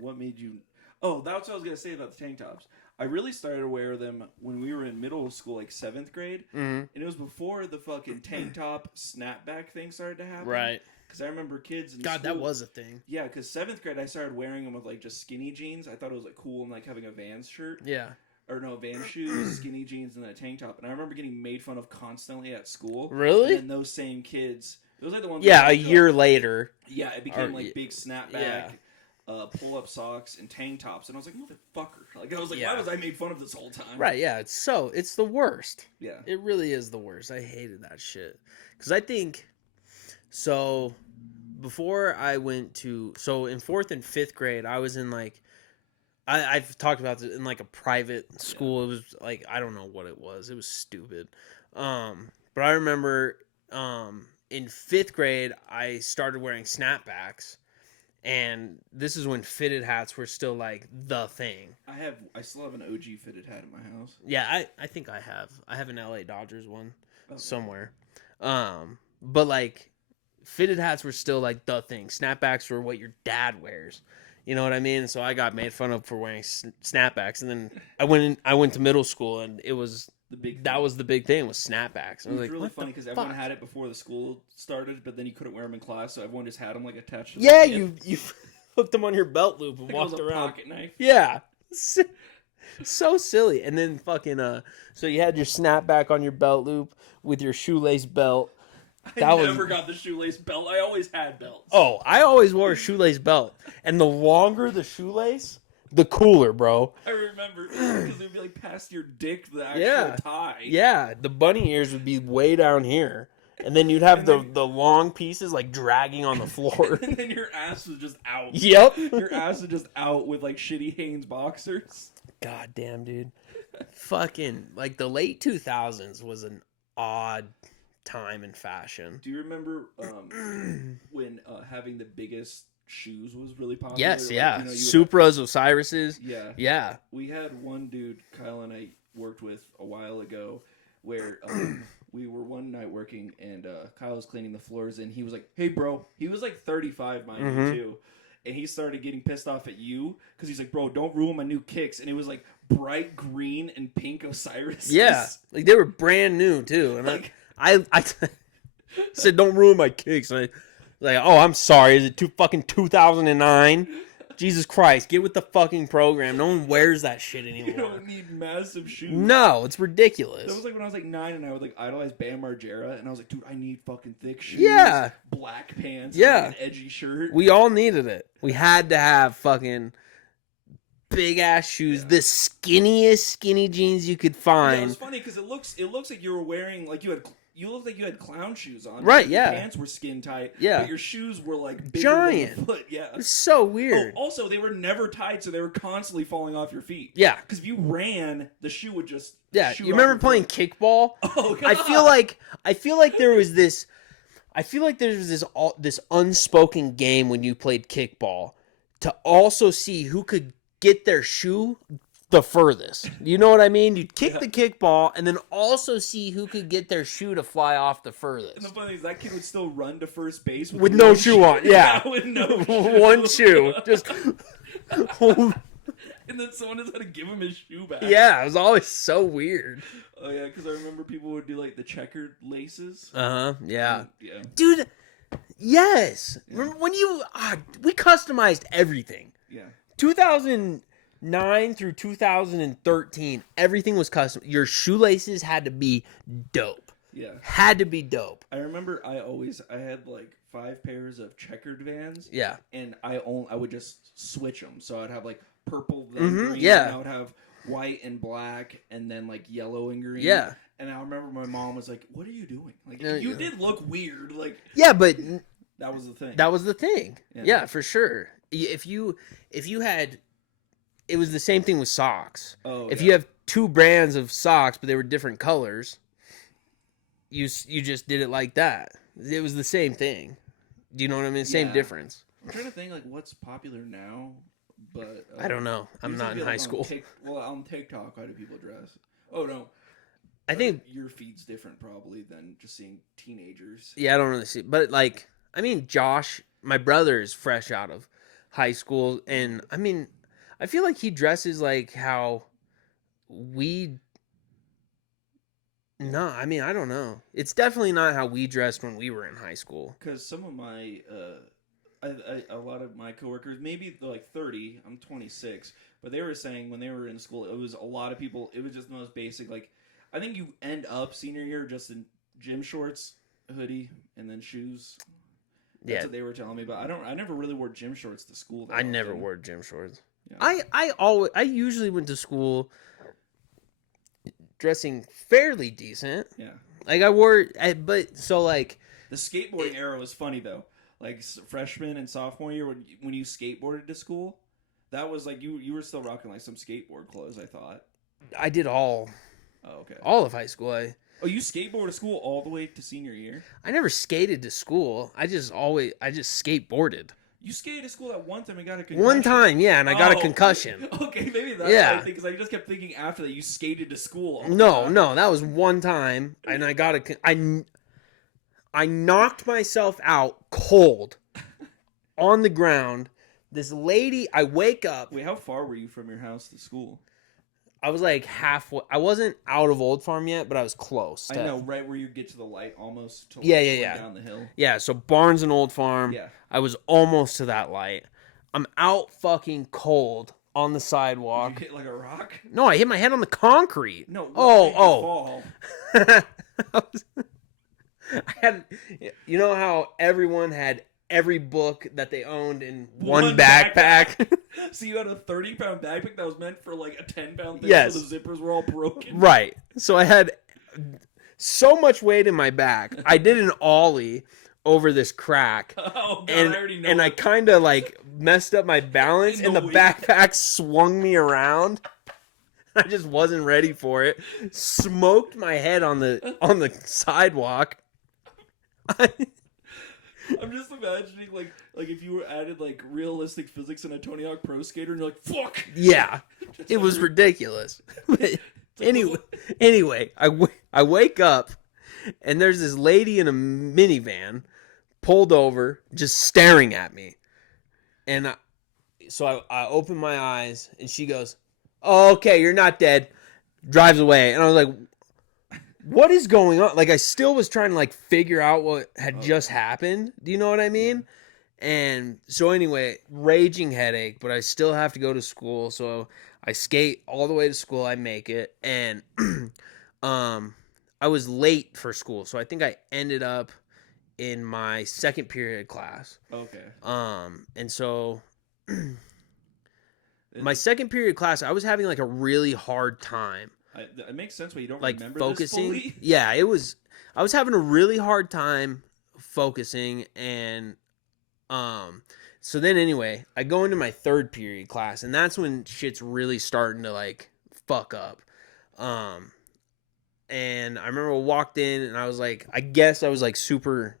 what made you... Oh, that's what I was going to say about the tank tops. I really started to wear them when we were in middle school, like 7th grade. Mm-hmm. And it was before the fucking tank top snapback thing started to happen. Right. Because I remember kids in God, school, that was a thing. Yeah, because 7th grade, I started wearing them with, like, just skinny jeans. I thought it was, like, cool and, like, having a Vans shirt. Yeah. Or, no, Vans shoes, skinny jeans, and then a tank top. And I remember getting made fun of constantly at school. Really? And those same kids... It was, like, the ones... Yeah, a year later. Yeah, it became, like, big snapback, pull-up socks, and tank tops. And I was like, motherfucker. Like, I was like, why was I made fun of this whole time? Right, yeah. It's the worst. Yeah. It really is the worst. I hated that shit. Because I think... So... Before I went to... So, in 4th and 5th grade, I was in, like... I've talked about this in, like, a private school. It was, like... I don't know what it was. It was stupid. But I remember... in 5th grade, I started wearing snapbacks. And this is when fitted hats were still, like, the thing. I still have an OG fitted hat in my house. Yeah, I think I have. I have an LA Dodgers one somewhere. But like fitted hats were still like the thing. Snapbacks were what your dad wears. You know what I mean? So I got made fun of for wearing snapbacks, and then I went to middle school, and it was that was the big thing was snapbacks. It was really funny because everyone had it before the school started, but then you couldn't wear them in class, so everyone just had them like attached to yeah, you hooked them on your belt loop and walked around. Pocket knife. Yeah, so silly. And then fucking so you had your snapback on your belt loop with your shoelace belt. I never got the shoelace belt. I always had belts. Oh, I always wore a shoelace belt. And the longer the shoelace, the cooler, bro. I remember because it would be like past your dick, the actual tie. Yeah, the bunny ears would be way down here. And then you'd have the long pieces like dragging on the floor. And then your ass was just out. Yep. Your ass was just out with like shitty Hanes boxers. God damn, dude. Fucking, like the late 2000s was an odd time in fashion. Do you remember when having the biggest shoes was really popular? Yes, like, yeah. You know, Supras, Osiris's. Yeah. Yeah. We had one dude, Kyle and I worked with a while ago, where we were one night working, and Kyle was cleaning the floors, and he was like, "Hey, bro." He was like 35, mind you, too. And he started getting pissed off at you because he's like, "Bro, don't ruin my new kicks." And it was like bright green and pink Osiris. Yeah. Like they were brand new, too. And like, I said, "Don't ruin my kicks." And I like, "Oh, I'm sorry. Is it fucking 2009? Jesus Christ, get with the fucking program. No one wears that shit anymore." You don't need massive shoes. No, it's ridiculous. That was like when I was like 9 and I would like idolize Bam Margera, and I was like, dude, I need fucking thick shoes. Yeah. Black pants. Yeah. Like an edgy shirt. We all needed it. We had to have fucking big ass shoes, the skinniest skinny jeans you could find. Yeah, it was funny because it looks like you were wearing like you looked like you had clown shoes on. Right, your yeah. pants were skin tight. Yeah. But your shoes were like bigger giant. than the foot. Yeah. It's so weird. Oh, also, they were never tied, so they were constantly falling off your feet. Yeah. Because if you ran, the shoe would just shoot You off remember your playing foot. kickball? Oh god. I feel like there was this this unspoken game when you played kickball to also see who could get their shoe the furthest. You know what I mean? You'd kick the kickball and then also see who could get their shoe to fly off the furthest. And the funny thing is that kid would still run to first base with no shoe on. Yeah. With no shoe. One shoe. Just and then someone just had to give him his shoe back. yeah, it was always so weird. Oh yeah, because I remember people would do like the checkered laces. Yeah. Yeah. Dude, yes. Yeah. Remember when we customized everything. Yeah. 2009 through 2013, everything was custom. Your shoelaces had to be dope. Yeah. Had to be dope. I remember I had like 5 pairs of checkered Vans. Yeah. And I would just switch them. So I'd have like purple then green. Yeah. And I would have white and black and then like yellow and green. Yeah. And I remember my mom was like, "What are you doing? Like you did look weird." Like yeah, but that was the thing. That was the thing. Yeah, yeah for sure. If you had, it was the same thing with socks. Oh, if you have 2 brands of socks but they were different colors, you just did it like that. It was the same thing. Do you know what I mean? Same difference. I'm trying to think like what's popular now, but I don't know. I'm not in high school. On TikTok, how do people dress? Oh no. I think your feed's different probably than just seeing teenagers. Yeah, I don't really see, but like, I mean, Josh, my brother, is fresh out of high school, and I mean, I feel like he dresses like how we. No, I mean, I don't know. It's definitely not how we dressed when we were in high school. Because some of my, a lot of my coworkers, maybe they're like 30. I'm 26, but they were saying when they were in school, it was a lot of people. It was just the most basic, like. I think you end up senior year just in gym shorts, hoodie, and then shoes. That's what they were telling me. But I never really wore gym shorts to school. I never wore gym shorts. Yeah. I usually went to school dressing fairly decent. Yeah. Like the skateboarding era was funny though. Like freshman and sophomore year when you skateboarded to school, that was like you were still rocking like some skateboard clothes. I thought. I did all. Oh, okay. All of high school. You skateboarded to school all the way to senior year? I never skated to school. I just skateboarded. You skated to school at one time and got a concussion? One time, yeah, and I got a concussion. Okay, maybe that's what I think, because I just kept thinking after that you skated to school. No, that was one time, and I got I knocked myself out cold on the ground. This lady, I wake up. Wait, how far were you from your house to school? I was like halfway. I wasn't out of Old Farm yet, but I was close. I know, right where you get to the light almost to Yeah. down the hill. Yeah, so Barnes and Old Farm. Yeah. I was almost to that light. I'm out fucking cold on the sidewalk. Did you hit like a rock? No, I hit my head on the concrete. No. Oh. I had, you know how everyone had every book that they owned in one backpack? So you had a 30-pound backpack that was meant for like a 10-pound thing, Yes. so the zippers were all broken? Right. So I had so much weight in my back. I did an ollie over this crack. Oh, God, and, I already know. And I kind of like messed up my balance, and the backpack swung me around. I just wasn't ready for it. Smoked my head on the sidewalk. I'm just imagining like if you were added like realistic physics in a Tony Hawk Pro Skater, and you're like, fuck. Yeah, it was ridiculous. anyway, I wake up, and there's this lady in a minivan pulled over, just staring at me, and so I open my eyes, and she goes, "Oh, okay, you're not dead." Drives away, and I was like, what is going on? Like, I still was trying to like figure out what had just happened. Do you know what I mean? And so anyway, raging headache, but I still have to go to school. So I skate all the way to school. I make it. And I was late for school. So I think I ended up in my second period class. Okay. And so my second period class, I was having like a really hard time. It makes sense why you don't like remember focusing. this fully. Yeah, I was having a really hard time focusing, and so then anyway, I go into my third period class, and that's when shit's really starting to like fuck up. And I remember I walked in, and I was like, I guess I was like super,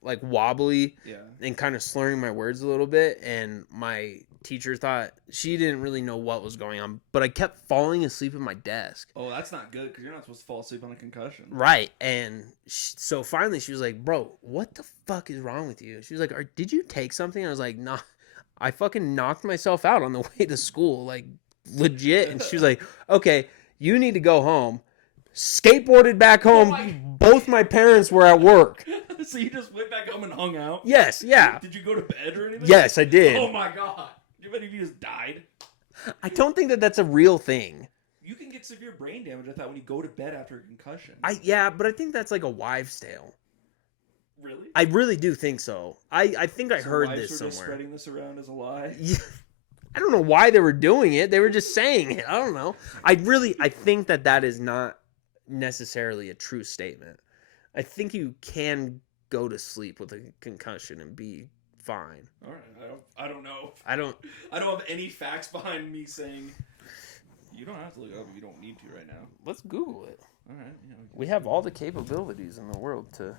like wobbly, and kind of slurring my words a little bit, and my teacher thought she didn't really know what was going on, but I kept falling asleep at my desk. Oh, that's not good, because you're not supposed to fall asleep on a concussion. Right. And so finally she was like, bro, what the fuck is wrong with you? She was like, did you take something? I was like, nah, I fucking knocked myself out on the way to school, like legit. And she was like, okay, you need to go home. Skateboarded back home. Both my parents were at work. So you just went back home and hung out? Yes, yeah. Did you go to bed or anything? Yes, I did. Oh my God. You bet if you just died. I don't think that that's a real thing. You can get severe brain damage, I thought, when you go to bed after a concussion. Yeah, but I think that's like a wives' tale. Really? I really do think so. I think I heard wives this were somewhere. Just spreading this around as a lie? Yeah. I don't know why they were doing it. They were just saying it. I don't know. I think that is not necessarily a true statement. I think you can go to sleep with a concussion and be fine. All right. I don't know. I don't have any facts behind me saying you don't have to look it up if you don't need to right now. Let's Google it. All right. We have all the capabilities in the world to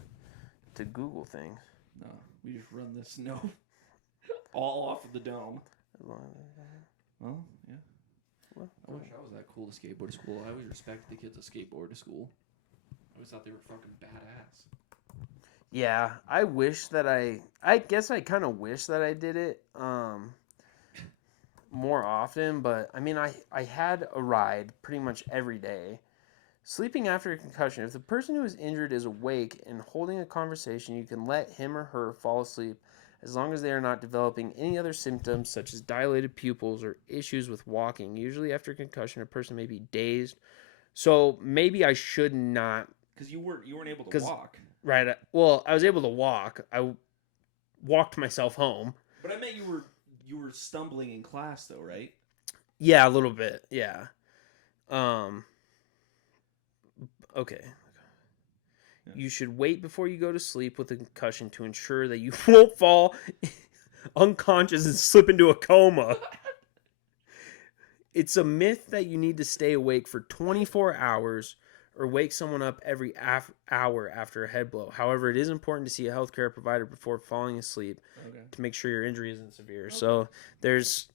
Google things. No, we just run this all off of the dome. Well, yeah. I wish I was that cool to skateboard to school. I always respected the kids that skateboard to school. I always thought they were fucking badass. Yeah, I wish that I guess I kind of wish that I did it more often, but I mean, I had a ride pretty much every day. Sleeping after a concussion. If the person who is injured is awake and holding a conversation, you can let him or her fall asleep as long as they are not developing any other symptoms such as dilated pupils or issues with walking. Usually after concussion, a person may be dazed. So maybe I should not. Because you weren't able to walk. Right. Well, I was able to walk. I walked myself home. But I meant you were stumbling in class though, right? Yeah, a little bit. Yeah. Okay. Yeah. You should wait before you go to sleep with a concussion to ensure that you won't fall unconscious and slip into a coma. It's a myth that you need to stay awake for 24 hours or wake someone up every hour after a head blow. However, it is important to see a healthcare provider before falling asleep to make sure your injury isn't severe. Okay. So there's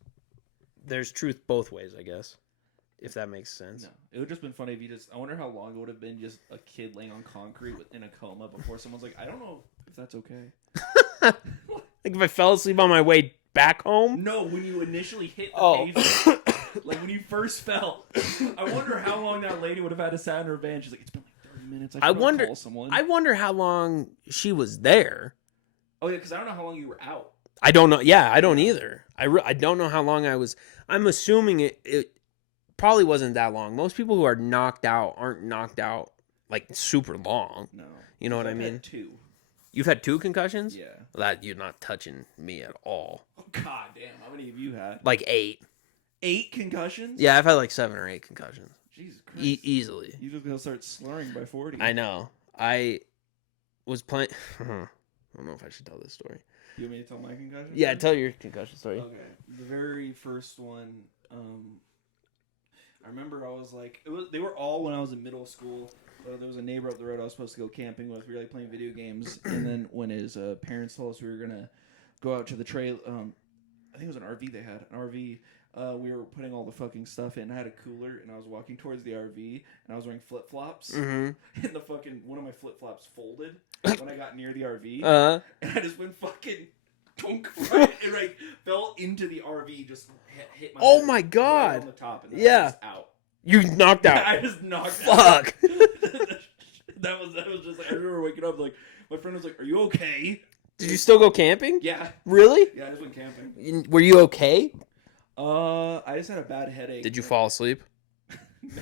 truth both ways, I guess. if that makes sense. No, it would just been funny if you just. I wonder how long it would have been just a kid laying on concrete in a coma before someone's like, I don't know if that's okay. Like if I fell asleep on my way back home. No, when you initially hit the pavement, like when you first fell. I wonder how long that lady would have had to sit in her van. She's like, it's been like 30 minutes. I wonder. Call someone. I wonder how long she was there. Oh yeah, because I don't know how long you were out. I don't know. Yeah, I don't either. I don't know how long I was. I'm assuming it probably wasn't that long. Most people who are knocked out aren't knocked out like super long. No. You know what I I've mean? had 2. You've had 2 concussions? Yeah. That you're not touching me at all. Oh, God damn. How many have you had? Like 8. 8 concussions? Yeah, I've had like 7 or 8 concussions. Jesus Christ. Easily. You're just going to start slurring by 40. I know. I was playing. I don't know if I should tell this story. You want me to tell my concussion? Yeah, tell your concussion story. Okay. The very first one, I remember I was like, they were all when I was in middle school. There was a neighbor up the road I was supposed to go camping with. We were like playing video games. And then when his parents told us we were going to go out to the trail, I think it was an RV they had. An RV. We were putting all the fucking stuff in. I had a cooler, and I was walking towards the RV, and I was wearing flip-flops. Mm-hmm. And one of my flip-flops folded when I got near the RV. And I just went fucking dunk, right? It like fell into the RV, just hit my head. Oh my God. Right on the top, and then Yeah. I was out. You knocked out. Yeah, I just knocked out. Fuck. that was just like, I remember waking up, like, my friend was like, are you okay? Did you still go camping? Yeah. Really? Yeah, I just went camping. Were you okay? I just had a bad headache. Did you fall asleep?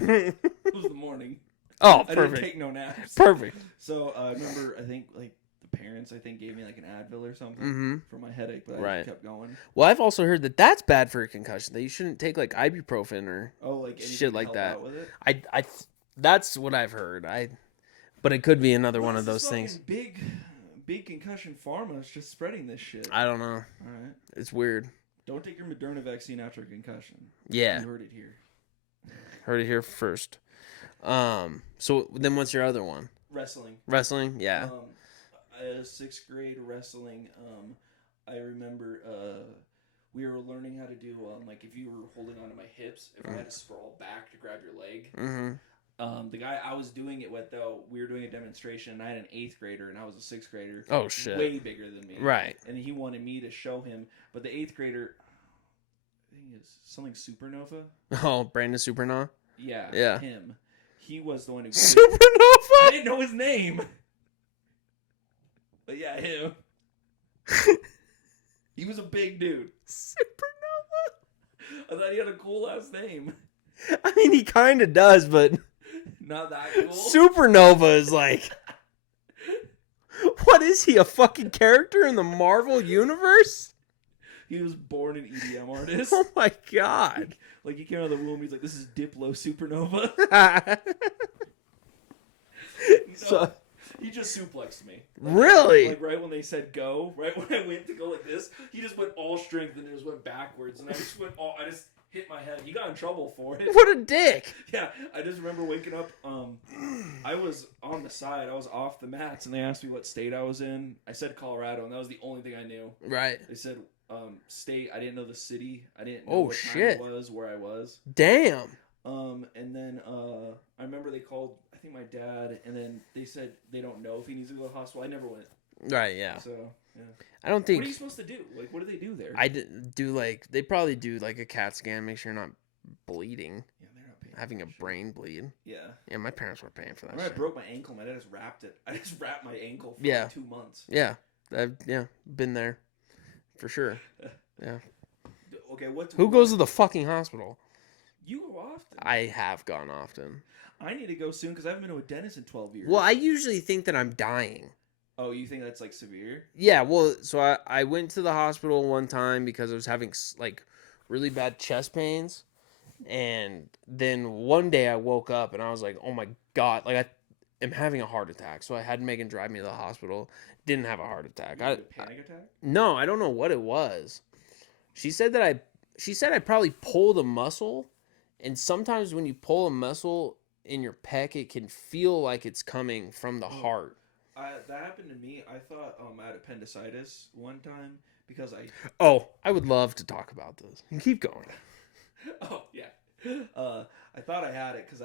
No, it was the morning. Oh, I perfect. didn't take no naps. Perfect. So I remember, I think like the parents, gave me like an Advil or something for my headache, but I just kept going. Well, I've also heard that that's bad for a concussion. That you shouldn't take like ibuprofen or shit like that. That's what I've heard. But it could be another one of those things. Big concussion pharma is just spreading this shit. I don't know. All right. It's weird. Don't take your Moderna vaccine after a concussion. Yeah. You heard it here. Heard it here first. So then what's your other one? Wrestling. Wrestling? Yeah. 6th grade wrestling. I remember we were learning how to do like if you were holding onto my hips, if I had to sprawl back to grab your leg. Mm-hmm. The guy I was doing it with, though, we were doing a demonstration, and I had an 8th grader, and I was a 6th grader. Oh, shit. Way bigger than me. Right. And he wanted me to show him, but the 8th grader, I think it's something Supernova. Oh, Brandon Supernova? Yeah. Him. He was the one who... Supernova? I didn't know his name. But yeah, him. He was a big dude. Supernova? I thought he had a cool last name. I mean, he kind of does, but... Not that cool. Supernova is like... What is he, a fucking character in the Marvel universe? He was born an EDM artist. Oh my God. Like, he came out of the womb, he's like, this is Diplo Supernova. So, he just suplexed me. Really? Like, right when they said go, right when I went to go like this, he just went all strength and it just went backwards. And I just hit my head. He got in trouble for it. What a dick. Yeah, I just remember waking up. I was on the side. I was off the mats, and they asked me what state I was in. I said Colorado, and that was the only thing I knew. Right. They said state. I didn't know the city. I didn't know what time it was, where I was. Damn. And then I remember they called, I think, my dad, and then they said they don't know if he needs to go to the hospital. I never went. Right, yeah. So, yeah. I don't think... What are you supposed to do? Like, what do they do there? They probably do, like, a CAT scan, make sure you're not bleeding. Yeah, they're not paying having a brain bleed. Yeah. Yeah, my parents were paying for that When shit. I broke my ankle, my dad just wrapped it. I just wrapped my ankle for like 2 months. Yeah. I've been there. For sure. Yeah. Okay, who goes to the fucking hospital? You go often. I have gone often. I need to go soon because I haven't been to a dentist in 12 years. Well, I usually think that I'm dying. Oh, you think that's, like, severe? Yeah, well, so I went to the hospital one time because I was having, like, really bad chest pains. And then one day I woke up and I was like, oh my God, like, I am having a heart attack. So I had Megan drive me to the hospital. Didn't have a heart attack. You had a panic attack? No, I don't know what it was. She said I probably pulled a muscle. And sometimes when you pull a muscle in your pec, it can feel like it's coming from the heart. That happened to me. I thought I had appendicitis one time because I... Oh, I would love to talk about this. Keep going. Oh, yeah. I thought I had it because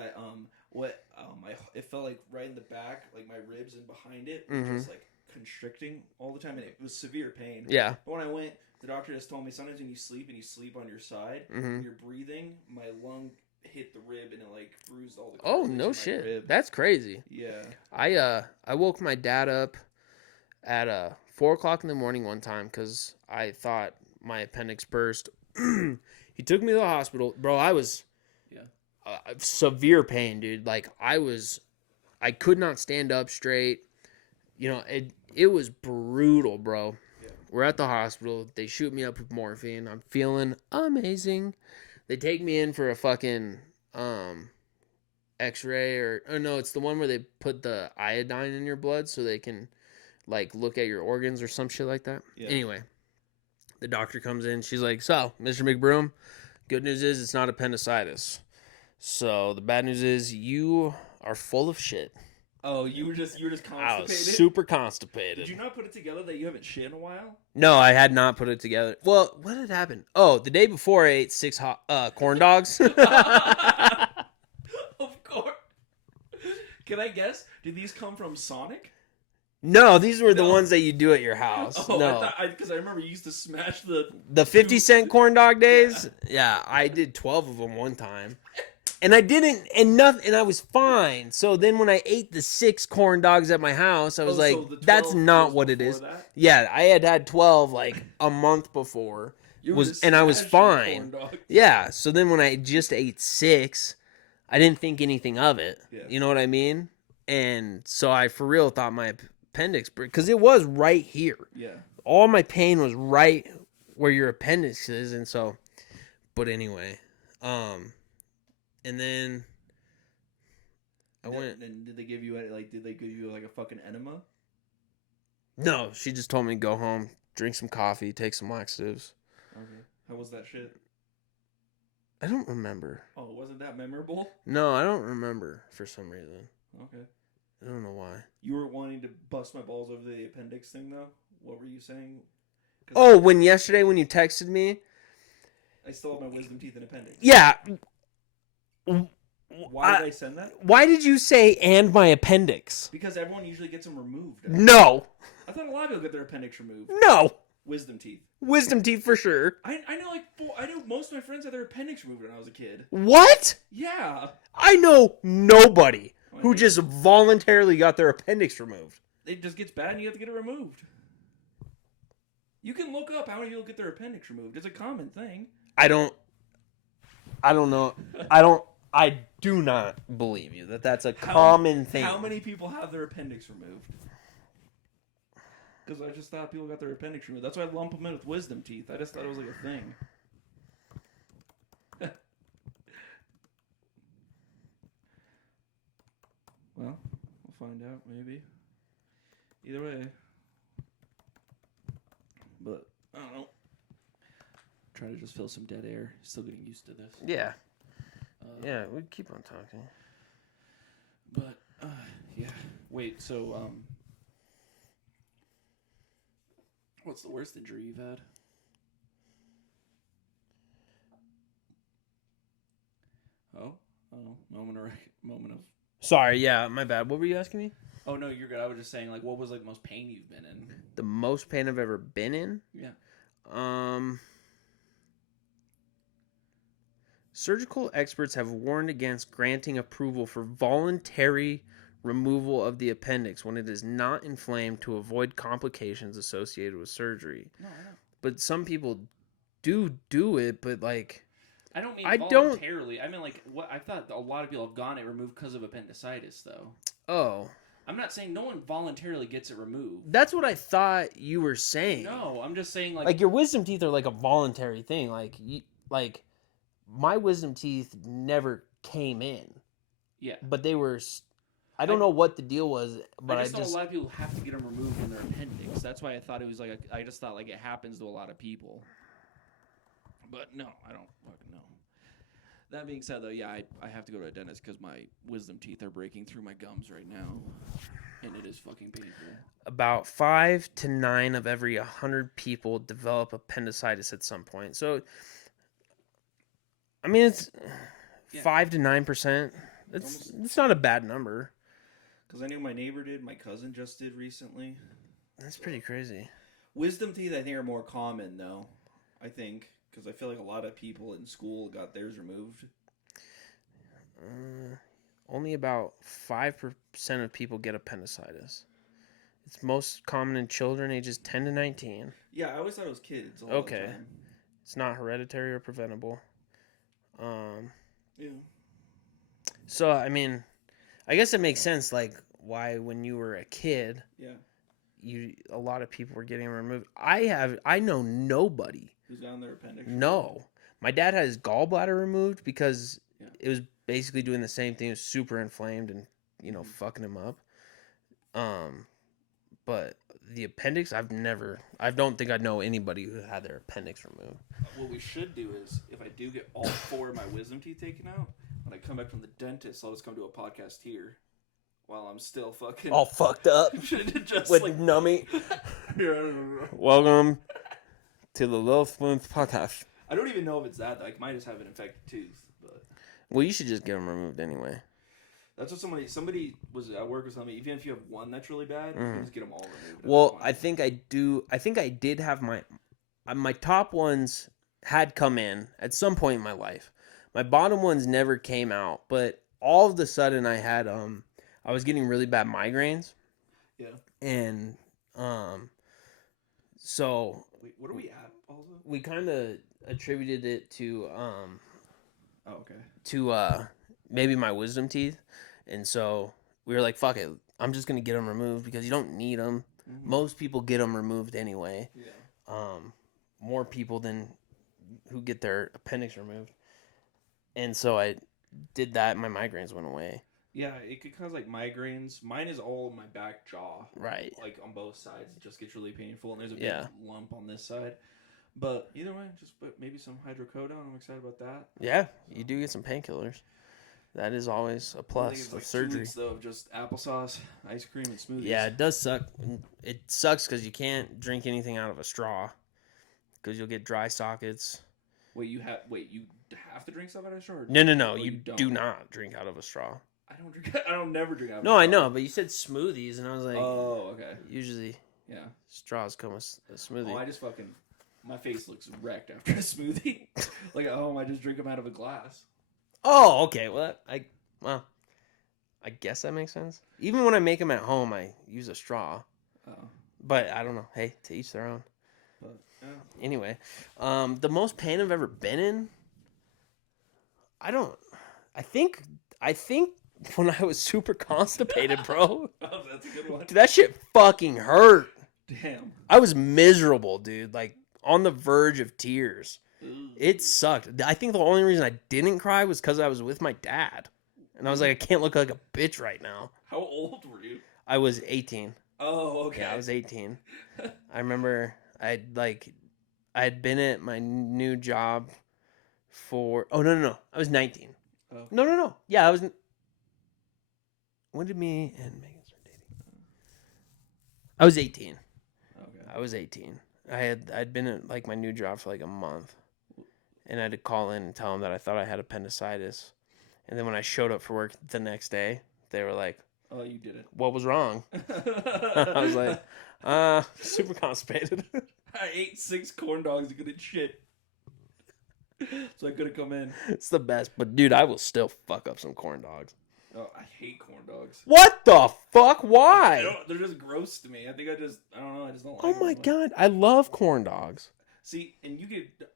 it felt like right in the back, like my ribs and behind it were just like constricting all the time, and it was severe pain. Yeah. But when I went, the doctor just told me sometimes when you sleep and you sleep on your side, when you're breathing, my lung hit the rib and it like bruised all the. Oh no shit! Rib. That's crazy. Yeah. I woke my dad up at 4:00 in the morning one time because I thought my appendix burst. He took me to the hospital, bro. I was severe pain, dude. Like I could not stand up straight. You know, it was brutal, bro. Yeah. We're at the hospital. They shoot me up with morphine. I'm feeling amazing. They take me in for a fucking X-ray or no, it's the one where they put the iodine in your blood so they can like look at your organs or some shit like that. Yeah. Anyway, the doctor comes in. She's like, "So, Mr. McBroom, good news is it's not appendicitis. So the bad news is you are full of shit." Oh, you were just constipated? I was super constipated. Did you not put it together that you haven't shit in a while? No, I had not put it together. Well, what had happened? Oh, the day before I ate 6 corn dogs. Of course. Can I guess? Did these come from Sonic? No, these were the ones that you do at your house. Oh, no, because I remember you used to smash the 50-cent corn dog days. Yeah, I did 12 of them one time. And I didn't, and I was fine. So then when I ate the 6 corn dogs at my house, I was like, that's not what it is. That? Yeah, I had 12 like a month before. And I was fine. Yeah, so then when I just ate 6, I didn't think anything of it. Yeah. You know what I mean? And so I for real thought my appendix, because it was right here. Yeah. All my pain was right where your appendix is, and so, but anyway, and then I went. And did they give you a fucking enema? No, she just told me to go home, drink some coffee, take some laxatives. Okay. How was that shit? I don't remember. Oh, wasn't that memorable? No, I don't remember for some reason. Okay. I don't know why. You were wanting to bust my balls over the appendix thing, though? What were you saying? Oh, when you texted me? I still have my wisdom teeth and appendix. Yeah. Why did I send that? Why did you say, and my appendix? Because everyone usually gets them removed. No. I thought a lot of people get their appendix removed. No. Wisdom teeth. Wisdom teeth for sure. I know most of my friends had their appendix removed when I was a kid. What? Yeah. I know nobody who just voluntarily got their appendix removed. It just gets bad and you have to get it removed. You can look up how many people get their appendix removed. It's a common thing. I don't know. I do not believe you that's a common thing. How many people have their appendix removed? Because I just thought people got their appendix removed. That's why I lump them in with wisdom teeth. I just thought it was like a thing. Well, we'll find out maybe. Either way. But, I don't know. Try to just fill some dead air. Still getting used to this. Yeah. Yeah, we keep on talking. But, yeah. Wait, so, what's the worst injury you've had? Moment of. Sorry, yeah, my bad. What were you asking me? Oh no, you're good. I was just saying, like, what was like the most pain you've been in? The most pain I've ever been in? Yeah. Surgical experts have warned against granting approval for voluntary removal of the appendix when it is not inflamed to avoid complications associated with surgery. No, I know. But some people do it, but like I don't mean voluntarily. I mean like what I thought a lot of people have gotten it removed because of appendicitis though. Oh. I'm not saying no one voluntarily gets it removed. That's what I thought you were saying. No, I'm just saying like your wisdom teeth are like a voluntary thing. Like my wisdom teeth never came in. Yeah. But they were. I don't know what the deal was, but I just know a lot of people have to get them removed from their appendix. That's why I thought it was like I just thought like it happens to a lot of people. But no, I don't fucking know. That being said, though, yeah, I have to go to a dentist because my wisdom teeth are breaking through my gums right now, and it is fucking painful. About 5 to 9 of every 100 people develop appendicitis at some point. So, I mean, it's Yeah. 5 to 9%. It's not a bad number. Because I knew my neighbor did, my cousin just did recently. That's pretty crazy. Wisdom teeth, I think, are more common, though. I think. Because I feel like a lot of people in school got theirs removed. Only about 5% of people get appendicitis. It's most common in children ages 10 to 19. Yeah, I always thought it was kids all the time. It's not hereditary or preventable. Yeah. So, I mean, I guess it makes sense, like, why when you were a kid, a lot of people were getting removed. I know nobody who's gotten their appendix. No. My dad had his gallbladder removed because it was basically doing the same thing. It was super inflamed and, fucking him up. But the appendix, I don't think I know anybody who had their appendix removed. What we should do is, if I do get all 4 of my wisdom teeth taken out, when I come back from the dentist, I'll just come do a podcast here while I'm still fucking... all fucked up just with like... nummy. Welcome to the Little Spoons podcast. I don't even know if it's that. Like, I might just have an infected tooth. But well, you should just get them removed anyway. That's what somebody was at work was telling me. Even if you have one that's really bad, you can just get them all removed. Well, I think I do. I think I did have my top ones had come in at some point in my life. My bottom ones never came out, but all of a sudden I had I was getting really bad migraines. Yeah. And so wait, what are we at also? We kind of attributed it to to maybe my wisdom teeth. And so we were like, fuck it. I'm just going to get them removed because you don't need them. Mm-hmm. Most people get them removed anyway. Yeah. More people than who get their appendix removed. And so I did that and my migraines went away. Yeah, it could cause like migraines. Mine is all my back jaw. Right. Like on both sides. It just gets really painful. And there's a big lump on this side. But either way, just put maybe some hydrocodone. I'm excited about that. Yeah, you do get some painkillers. That is always a plus of surgery. 2 weeks, though, of just applesauce, ice cream, and smoothies. Yeah, it does suck. It sucks because you can't drink anything out of a straw because you'll get dry sockets. Wait, you have to drink stuff out of a straw? No. You do not drink out of a straw. I don't never drink out of a straw. No, I know, but you said smoothies, and I was like, oh, okay. Usually, straws come with a smoothie. Oh, I just fucking, my face looks wrecked after a smoothie. Like at home, I just drink them out of a glass. Oh, okay. Well, I guess that makes sense. Even when I make them at home, I use a straw. Oh. But I don't know. Hey, to each their own. But, yeah. Anyway, the most pain I've ever been in. I think when I was super constipated, bro. Oh, that's a good one. Dude, that shit fucking hurt. Damn. I was miserable, dude. Like on the verge of tears. Ooh. It sucked. I think the only reason I didn't cry was because I was with my dad. And I was like, I can't look like a bitch right now. How old were you? I was 18. Oh, okay. Yeah, I was 18. I remember I had been at my new job for... Oh, no. I was 19. Oh. No. Yeah, I was... When did me and Megan start dating? I was 18. Okay. I was 18. I'd been at like my new job for like a month. And I had to call in and tell them that I thought I had appendicitis. And then when I showed up for work the next day, they were like, oh, you did it. What was wrong? I was like, super constipated. I ate 6 corn dogs and couldn't shit. So I couldn't come in. It's the best. But dude, I will still fuck up some corn dogs. Oh, I hate corn dogs. What the fuck? Why? They're just gross to me. I don't know. I just don't like them. Oh my god. I love corn dogs. See, and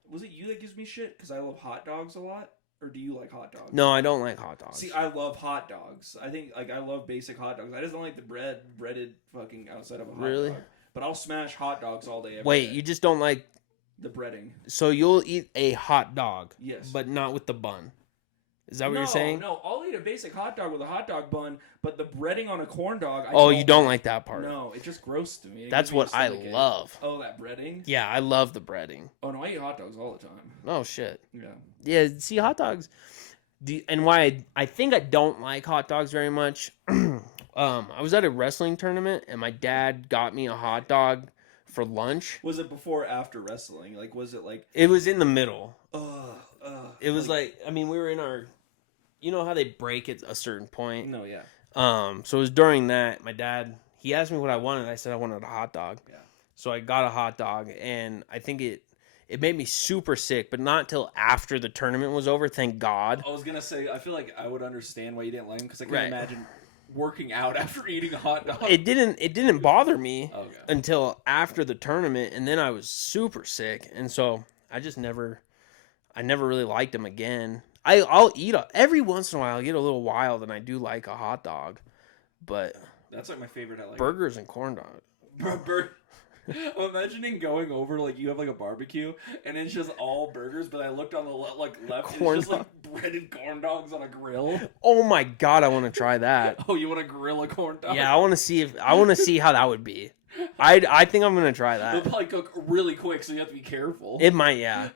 was it you that gives me shit? Because I love hot dogs a lot? Or do you like hot dogs? No, I don't like hot dogs. See, I love hot dogs. I think, I love basic hot dogs. I just don't like the breaded fucking outside of a hot dog. But I'll smash hot dogs all day, every day. You just don't like... The breading. So you'll eat a hot dog? Yes. But not with the bun? Is that what you're saying? No, I'll eat a basic hot dog with a hot dog bun, but the breading on a corn dog... you don't like that part? No, it's just gross to me. That's what I love. Oh, that breading? Yeah, I love the breading. Oh, no, I eat hot dogs all the time. Oh, shit. Yeah. Yeah, see, hot dogs... And why I think I don't like hot dogs very much. I was at a wrestling tournament, and my dad got me a hot dog for lunch. Was it before or after wrestling? Like, was it like... It was in the middle. It was like I mean, we were in our you know how they break at a certain point. No, yeah. So it was during that. My dad, he asked me what I wanted. I said I wanted a hot dog. Yeah. So I got a hot dog, and I think it made me super sick, but not till after the tournament was over. Thank God. I was gonna say, I feel like I would understand why you didn't like him because I can Right. imagine working out after eating a hot dog. It didn't bother me Okay. until after the tournament, and then I was super sick, and so I never really liked them again. I'll eat every once in a while. I get a little wild, and I do like a hot dog, but That's like my favorite. I like burgers and corn dog. I'm imagining going over like you have like a barbecue and it's just all burgers, but I looked on the left, Corn it's just like breaded corn dogs on a grill. Oh my God, I want to try that. Oh, you want to grill a corn dog? Yeah, I want to see how that would be. I think I'm gonna try They'll that. probably cook really quick, so you have to be careful. It might, yeah.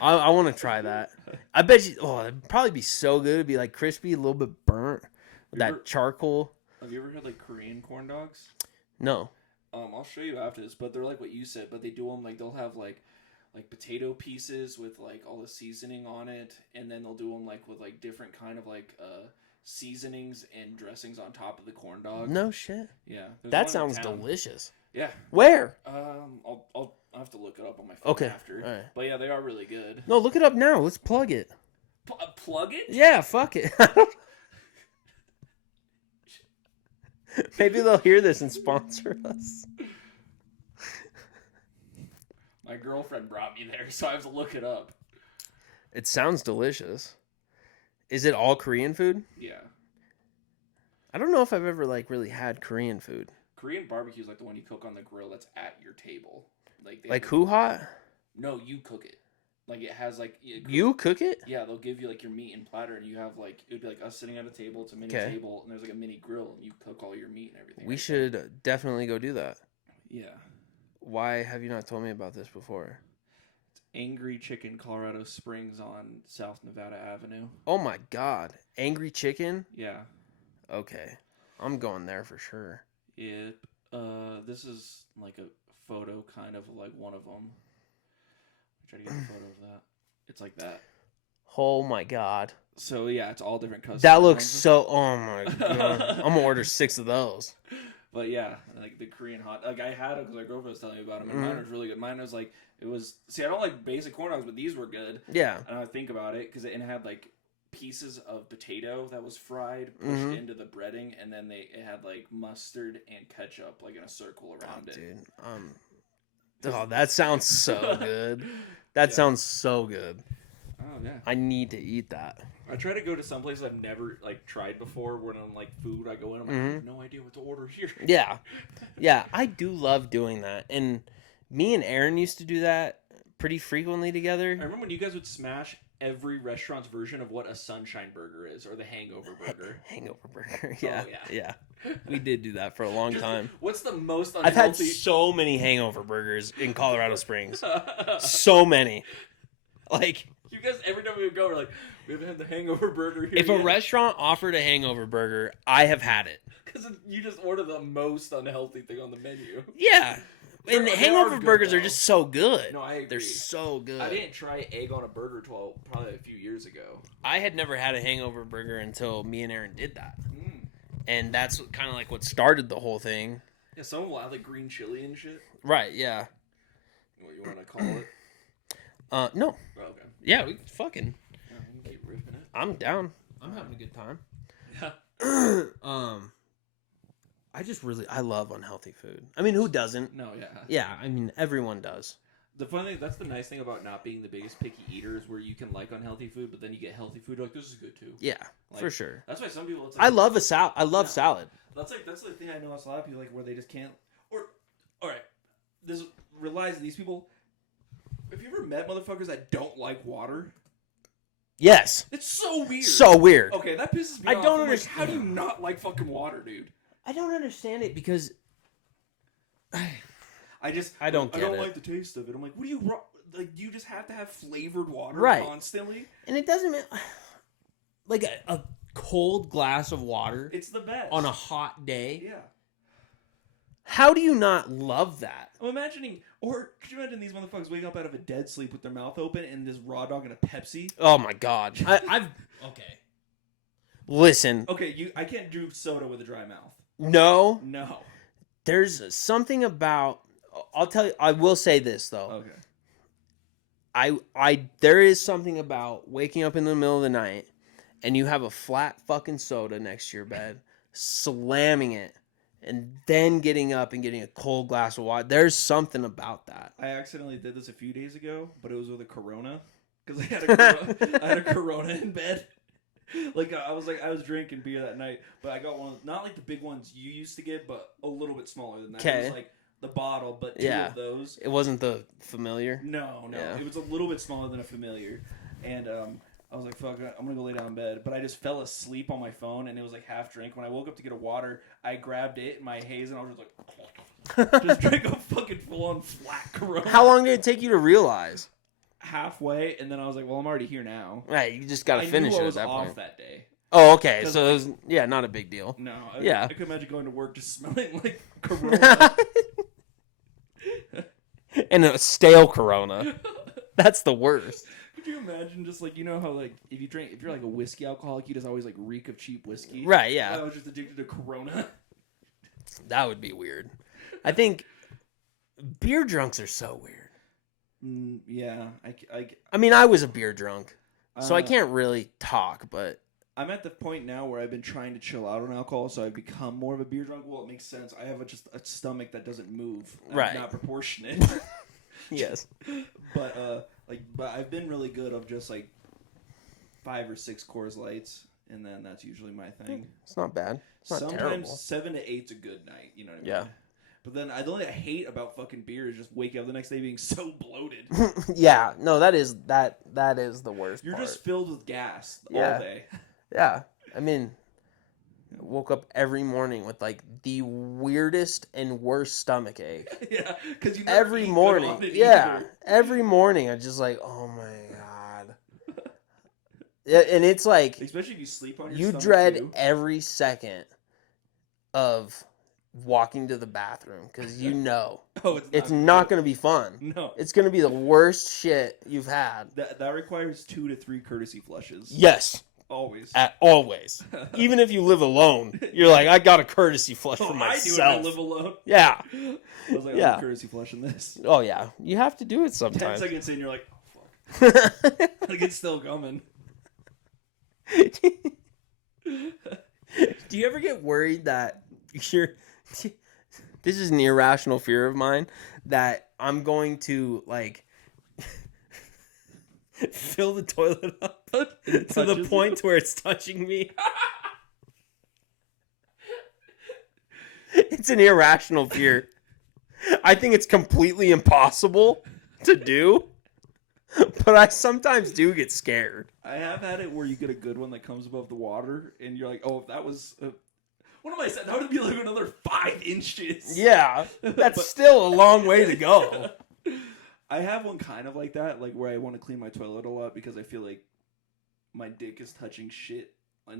I want to try that. I bet you. Oh, it'd probably be so good. It'd be like crispy, a little bit burnt with You ever- that charcoal. Have you ever had like Korean corn dogs? No. I'll show you after this, but they're like what you said, but they do them like they'll have like potato pieces with like all the seasoning on it, and then they'll do them like with like different kind of like seasonings and dressings on top of the corn dog. No shit. Yeah, there's one That in sounds town. delicious. Yeah. Where? I'll have to look it up on my phone Okay. after. All right. But yeah, they are really good. No, look it up now. Let's plug it. Plug it? Yeah, fuck it. Maybe they'll hear this and sponsor us. My girlfriend brought me there, so I have to look it up. It sounds delicious. Is it all Korean food? Yeah. I don't know if I've ever like really had Korean food. Korean barbecue is like the one you cook on the grill that's at your table. Like Like Hoo Hot? No, you cook it. Like it has like You cook it? Yeah, they'll give you like your meat and platter, and you have like it would be like us sitting at a table. It's a mini Okay. table, and there's like a mini grill, and you cook all your meat and everything. We right should definitely go do that. there. Yeah. Why have you not told me about this before? It's Angry Chicken, Colorado Springs on South Nevada Avenue. Oh my God. Angry Chicken? Yeah. Okay. I'm going there for sure. It. This is like a photo, kind of like one of them. Try to get a photo of that. It's like that. Oh my God. So yeah, it's all different customers. That looks so. Oh my God. I'm going to order 6 of those. But yeah, like the Korean hot. Like I had it because my girlfriend was telling me about them, and mine was really good. Mine was like it was. See, I don't like basic corn dogs, but these were good. Yeah. And I think about it because it had like pieces of potato that was fried, pushed into the breading, and then it had like mustard and ketchup like in a circle around it. Dude. Oh, that sounds so good. That sounds so good. Oh yeah. I need to eat that. I try to go to some places I've never like tried before. When I'm like food, I go in. I'm like, I have no idea what to order here. Yeah. Yeah, I do love doing that. And me and Aaron used to do that pretty frequently together. I remember when you guys would smash every restaurant's version of what a Sunshine Burger is or the Hangover Burger. Hangover burger. Yeah. Oh, Yeah. We did do that for a long time. What's the most I've had unhealthy? so many hangover burgers in Colorado Springs. So many. Like, You guys, every time we would go, we're like, we haven't had the Hangover Burger here if a yet. restaurant offered a hangover burger, I have had it. Because you just order the most unhealthy thing on the menu. Yeah. And They are hangover good, burgers are though. just so good. No, I agree. They're so good. I didn't try egg on a burger till probably a few years ago. I had never had a hangover burger until me and Aaron did that. Mm. And that's kind of like what started the whole thing. Yeah, some will have like green chili and shit. Right, yeah. What you want to call it? No. Oh, okay. Yeah, we fucking. Yeah, we can keep ripping it. I'm down. I'm having a good time. Yeah. I love unhealthy food. I mean, who doesn't? No, yeah. Yeah, I mean, everyone does. The funny thing, that's the nice thing about not being the biggest picky eater is where you can like unhealthy food, but then you get healthy food, you're like, this is good too. Yeah, Like, for sure. That's why some people, it's like, I love a salad. I love Yeah. salad. that's the thing I know a lot of people like where they just can't, or, alright, realize these people, have you ever met motherfuckers that don't like water? Yes. It's so weird. So weird. Okay, that pisses me I off. don't I'm like, understand. how do you not like fucking water, dude? I don't understand it because I don't I don't get it. like the taste of it. I'm like, what do you like? Do you just have to have flavored water Right. constantly? and it doesn't like a cold glass of water It's the best on a hot day. yeah. How do you not love that? I'm imagining, or could you imagine these motherfuckers waking up out of a dead sleep with their mouth open and this raw dog and a Pepsi? Oh my god. I've okay. Listen, Okay, I can't do soda with a dry mouth. no, No. there's something about. I'll tell you. I will say this though. Okay. There is something about waking up in the middle of the night and you have a flat fucking soda next to your bed, slamming it, and then getting up and getting a cold glass of water. There's something about that. I accidentally did this a few days ago, but it was with a Corona because I had a Corona in bed. Like I was drinking beer that night, but I got one, not like the big ones you used to get, but a little bit smaller than that. Okay. It was like the bottle, but two of those. It wasn't the familiar. No, Yeah. it was a little bit smaller than a familiar, and I was like, "Fuck, I'm gonna go lay down in bed." But I just fell asleep on my phone, and it was like half drink. When I woke up to get a water, I grabbed it in my haze, and I was just like, just drank a fucking full on flat Corona. How long did it take you to realize? Halfway, and then I was like, "Well, I'm already here now." Right, you just got to finish I it was at that off point. that day. Oh, okay. 'Cause So it was, not a big deal. No, Yeah. I could imagine going to work just smelling like Corona. And a stale Corona. That's the worst. Could you imagine just like, you know how like if you're like a whiskey alcoholic, you just always like reek of cheap whiskey. Right, yeah. I was just addicted to Corona. That would be weird. I think beer drunks are so weird. Yeah, I mean, I was a beer drunk, so I uh, can't really talk, but I'm at the point now where I've been trying to chill out on alcohol, so I've become more of a beer drunk. Well, it makes sense. I have just a stomach that doesn't move. I'm Right. not proportionate. yes. But I've been really good of just like 5 or 6 Coors Lights, and then that's usually my thing. It's not bad. It's not Sometimes terrible. 7 to 8's a good night. You know what I mean? Yeah. But then the only thing I hate about fucking beer is just waking up the next day being so bloated. Yeah, no, that is the worst You're part. just filled with gas Yeah. all day. Yeah. I mean, I woke up every morning with like the weirdest and worst stomach ache. Yeah, because you Every eat good morning. on it Yeah. either. Every morning I just like, oh my god. Yeah, and it's like Especially if you sleep on your you stomach dread too. every second of walking to the bathroom because you know Oh, it's not going to be fun. No. It's going to be the worst shit you've had. That requires 2 to 3 courtesy flushes. Yes, Always. always. Even if you live alone, you're like, I got a courtescy flush Oh, for I do myself. when I live alone. Yeah. I was like, Yeah. I'm courtesy flushing this. Oh yeah. You have to do it 10 sometimes. seconds in, you're like, oh, fuck. Like, it's still coming. Do you ever get worried that you're this is an irrational fear of mine that I'm going to like fill the toilet up to the touches point where it's touching me? It's an irrational fear. I think it's completely impossible to do, but I sometimes do get scared. I have had it where you get a good one that comes above the water, and you're like, oh, if that was... what am I saying? That would be like another 5 inches. Yeah, that's But- still a long way to go. I have one kind of like that, like where I want to clean my toilet a lot because I feel like my dick is touching shit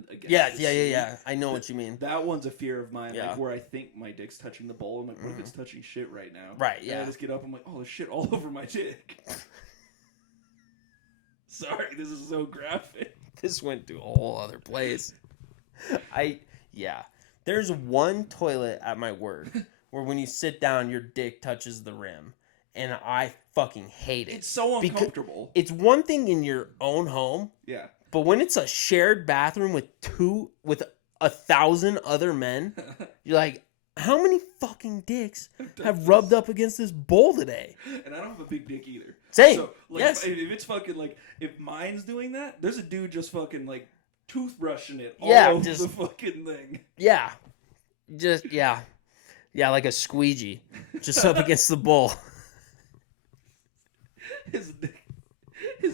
against Yeah, the yeah, yeah, seat. yeah. I know what you mean. That one's a fear of mine, Yeah. like where I think my dick's touching the bowl. I'm like, what if it's touching shit right now? Right, And yeah. I just get up, I'm like, oh, there's shit all over my dick. Sorry, this is so graphic. This went to a whole other place. There's one toilet at my work where when you sit down, your dick touches the rim. And I fucking hate it. It's so Because- uncomfortable. It's one thing in your own home, Yeah. but when it's a shared bathroom with 1,000 other men, you're like, how many fucking dicks have rubbed up against this bowl today? And I don't have a big dick either. Same. So, like, Yes. if it's fucking, like, if mine's doing that, there's a dude just fucking, like, toothbrushing it all Yeah, over just- the fucking thing. Yeah. Yeah, like a squeegee. Just up against the bowl. His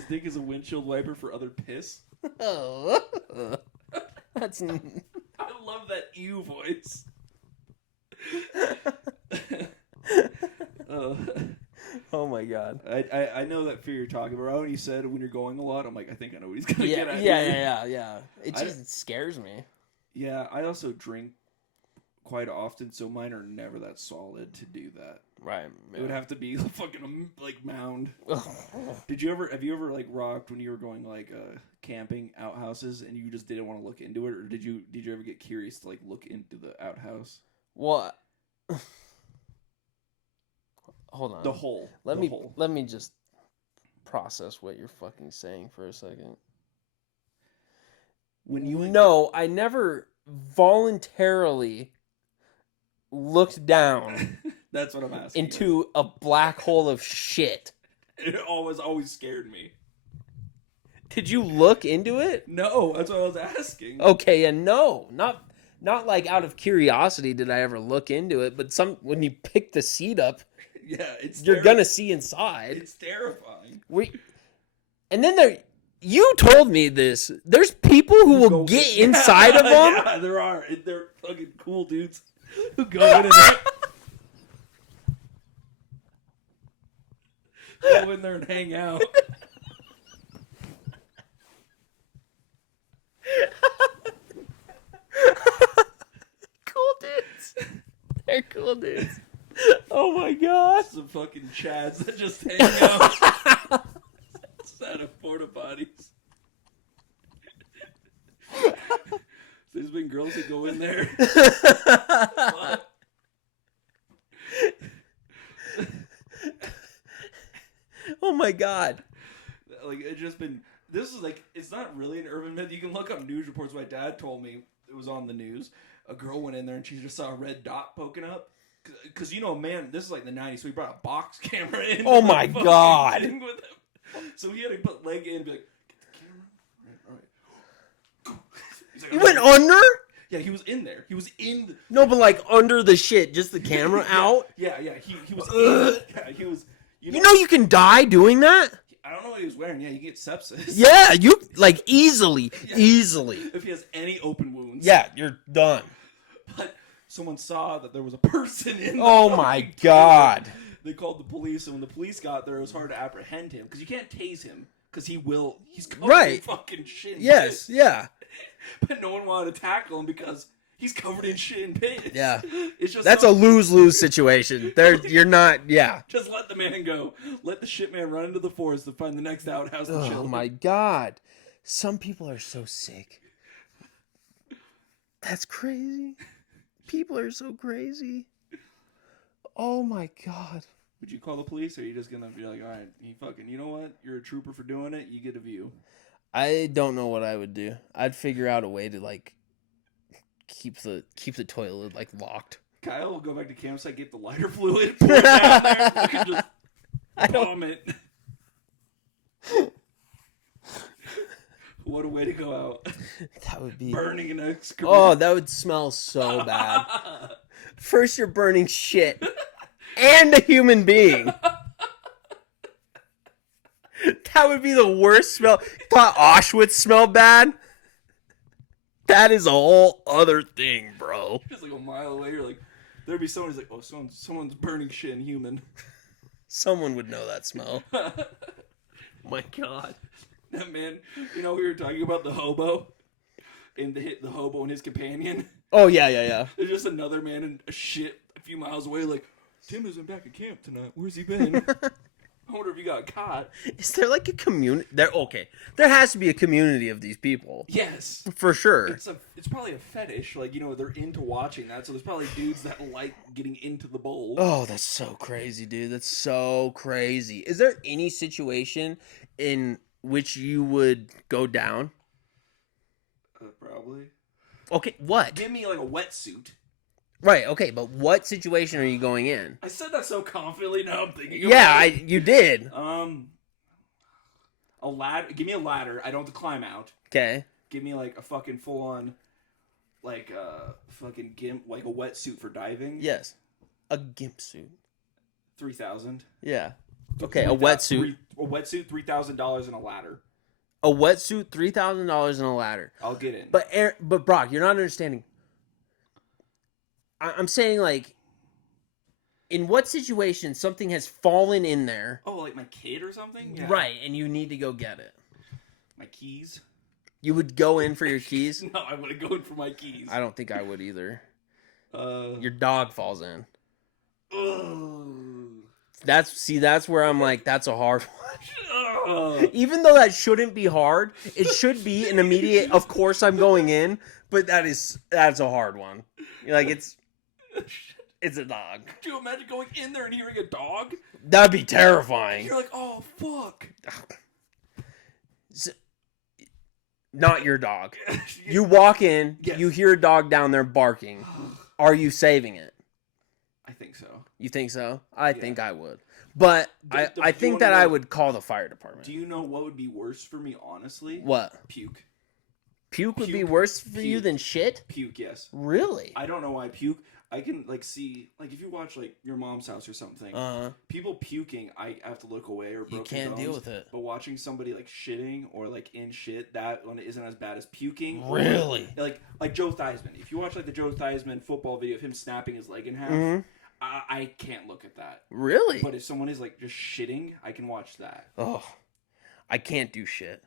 dick is a windshield wiper for other piss. Oh. That's... I love that ew voice. Oh my god. I know that fear you're talking about. When you said when you're going a lot, I'm like, I think I know what he's gonna get Yeah, at. yeah. It just scares me. Yeah, I also drink quite often, so mine are never that solid to do that. Right. It would have to be fucking like mound. Have you ever like rocked when you were going like camping outhouses and you just didn't want to look into it, or did you ever get curious to like look into the outhouse? What? Hold on. The hole. Let me just process what you're fucking saying for a second. No, I never voluntarily looked down That's what I'm asking. into a black hole of shit. It always scared me. Did you look into it? No, that's what I was asking. Okay, and no, not like out of curiosity did I ever look into it, but when you pick the seat up, Yeah, you're gonna see inside. It's terrifying. And then you told me this. There's people who will get inside of them. Yeah, there are. They're fucking cool dudes who go in there. Go in there and hang out. Cool dudes. They're cool dudes. Oh my god. Some fucking chads that just hang out outside of porta potties. There's been girls that go in there. Oh my god. Like, it's just been. This is like, it's not really an urban myth. You can look up news reports. My dad told me it was on the news. A girl went in there and she just saw a red dot poking up. Because, you know, man, this is like the 90s, so he brought a box camera in. Oh my god. With him. So he had to put leg in and be like, get the camera. All right. He's like, You went under? Yeah, he was in there. He was in the... No, but like under the shit, just the camera out? Yeah, he was in... Yeah, he was... You know you can die doing that? I don't know what he was wearing. Yeah, you get sepsis. Yeah, you, like, easily. Yeah. Easily. If he has any open wounds. Yeah, you're done. But someone saw that there was a person in the Oh my god. They called the police, and when the police got there, it was hard to apprehend him. Because you can't tase him. Because he's covered in fucking shit and Yes, piss. yeah. But no one wanted to tackle him because he's covered in shit and piss. Yeah. It's just That's a lose-lose situation. You're not, yeah. Just let the man go. Let the shit man run into the forest to find the next outhouse to chill. Oh my god. Some people are so sick. That's crazy. People are so crazy. Oh my god. Would you call the police, or are you just gonna be like, all right, you know what? You're a trooper for doing it. You get a view. I don't know what I would do. I'd figure out a way to like keep the toilet like locked. Kyle will go back to campsite, get the lighter fluid, pour it down there, and just vomit. What a way to go out. That would be burning an excrement. Oh, that would smell so bad. First you're burning shit and a human being. That would be the worst smell. Thought Auschwitz smelled bad? That is a whole other thing, bro. Just like a mile away, you're like, there'd be someone who's like, oh, someone's burning shit in human. Someone would know that smell. My god. That man, you know, we were talking about the hobo and the hobo and his companion. Oh, yeah. There's just another man in a shit a few miles away, like, Tim isn't back at camp tonight. Where's he been? I wonder if he got caught. Is there like a community? There has to be a community of these people. Yes. For sure. It's probably a fetish. Like, you know, they're into watching that. So there's probably dudes that like getting into the bowl. Oh, that's so crazy, dude. That's so crazy. Is there any situation in which you would go down? Probably. Okay, what? Give me like a wetsuit. Right, okay, but what situation are you going in? I said that so confidently, now I'm thinking Yeah, you did. A ladder. Give me a ladder. I don't have to climb out. Okay. Give me like a fucking full on, like fucking gimp, like a wetsuit for diving. Yes. A gimp suit. 3,000. Yeah. Okay, a wetsuit. A wetsuit, $3,000 and a ladder. A wetsuit, $3,000 and a ladder. I'll get in. But Brock, you're not understanding. I'm saying, like, in what situation something has fallen in there. Oh, like my kid or something? Yeah. Right, and you need to go get it. My keys? You would go in for your keys? No, I wouldn't go in for my keys. I don't think I would either. Your dog falls in. Ugh. That's where I'm like, that's a hard one. Even though that shouldn't be hard, it should be an immediate, of course I'm going in, but that's a hard one. Like, it's a dog. Could you imagine going in there and hearing a dog? That'd be terrifying. You're like, oh, fuck. Not your dog. You walk in, Yes. you hear a dog down there barking. Are you saving it? I think so. You think so? I think I would. But I think that I would call the fire department. Do you know what would be worse for me, honestly? What? Puke. Puke would be worse for you than shit? Puke, yes. Really? I don't know why puke. I can, like, see, like, if you watch, like, Your Mom's House or something, people puking, I have to look away or broken You can't bones, deal with it. But watching somebody, like, shitting or, like, in shit, that one isn't as bad as puking. Really? Or, like Joe Theismann. If you watch, like, the Joe Theismann football video of him snapping his leg in half, I can't look at that. Really? But if someone is, like, just shitting, I can watch that. Oh, I can't do shit.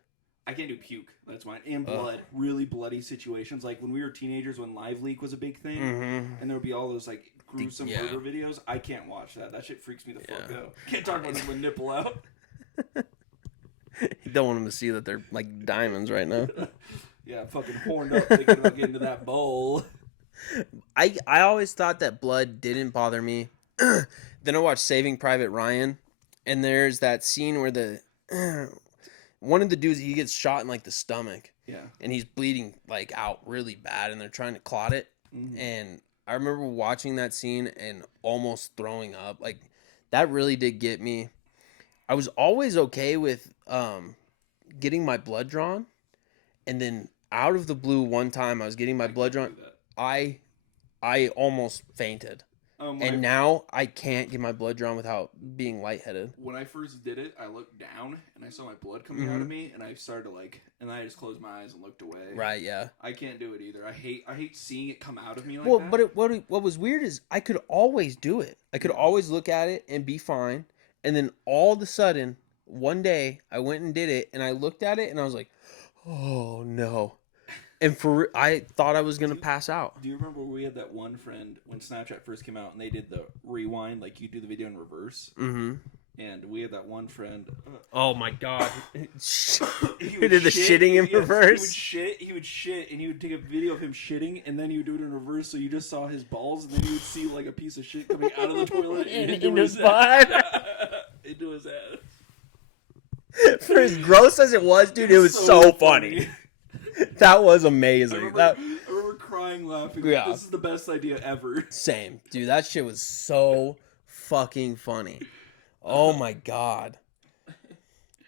I can't do puke. That's mine. And blood. Really bloody situations. Like when we were teenagers, when Live Leak was a big thing, and there would be all those like gruesome murder videos. I can't watch that. That shit freaks me the fuck out. Can't talk about them with nipple out. You don't want them to see that they're like diamonds right now. Yeah, fucking horned up thinking about getting to that bowl. I always thought that blood didn't bother me. Then I watched Saving Private Ryan, and there's that scene where the one of the dudes, he gets shot in like the stomach. Yeah. And he's bleeding like out really bad, and they're trying to clot it. And I remember watching that scene and almost throwing up. Like that really did get me. I was always okay with getting my blood drawn, and then out of the blue one time I was getting my blood drawn. I almost fainted. And now I can't get my blood drawn without being lightheaded. When I first did it, I looked down and I saw my blood coming out of me, and I started to and I just closed my eyes and looked away. Right, yeah. I can't do it either. I hate seeing it come out of me like that. But what was weird is I could always do it. I could always look at it and be fine. And then all of a sudden, one day, I went and did it, and I looked at it, and I was like, oh, no. And I thought I was going to pass out. Do you remember we had that one friend when Snapchat first came out and they did the rewind, like you do the video in reverse? Mm-hmm. And we had that one friend. Oh my god. He did the shitting in reverse? He would shit, and he would take a video of him shitting, and then he would do it in reverse, so you just saw his balls, and then you would see like a piece of shit coming out of the toilet into his butt. Into his ass. For as gross as it was, dude, it was so funny. That was amazing. I remember crying, laughing. Yeah. This is the best idea ever. Same. Dude, that shit was so fucking funny. Oh my god.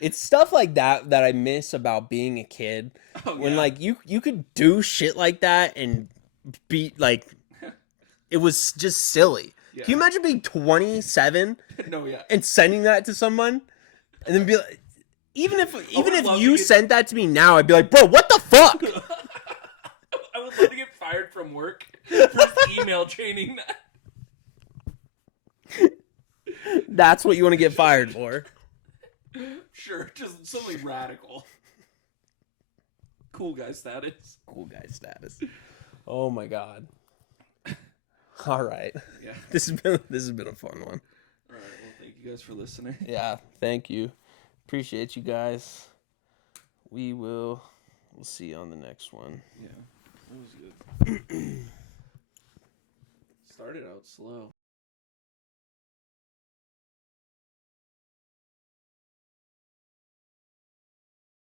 It's stuff like that I miss about being a kid. When like you could do shit like that and be like, it was just silly. Yeah. Can you imagine being 27 and sending that to someone and then be like, even if you sent that to me now, I'd be like, bro, what the fuck? I would love to get fired from work for email chaining that. That's what you want to get fired for. Sure, just something radical. Cool guy status. Cool guy status. Oh my god. All right. Yeah. This has been a fun one. All right. Well, thank you guys for listening. Yeah. Thank you. Appreciate you guys. We'll see you on the next one. Yeah. That was good. Started out slow.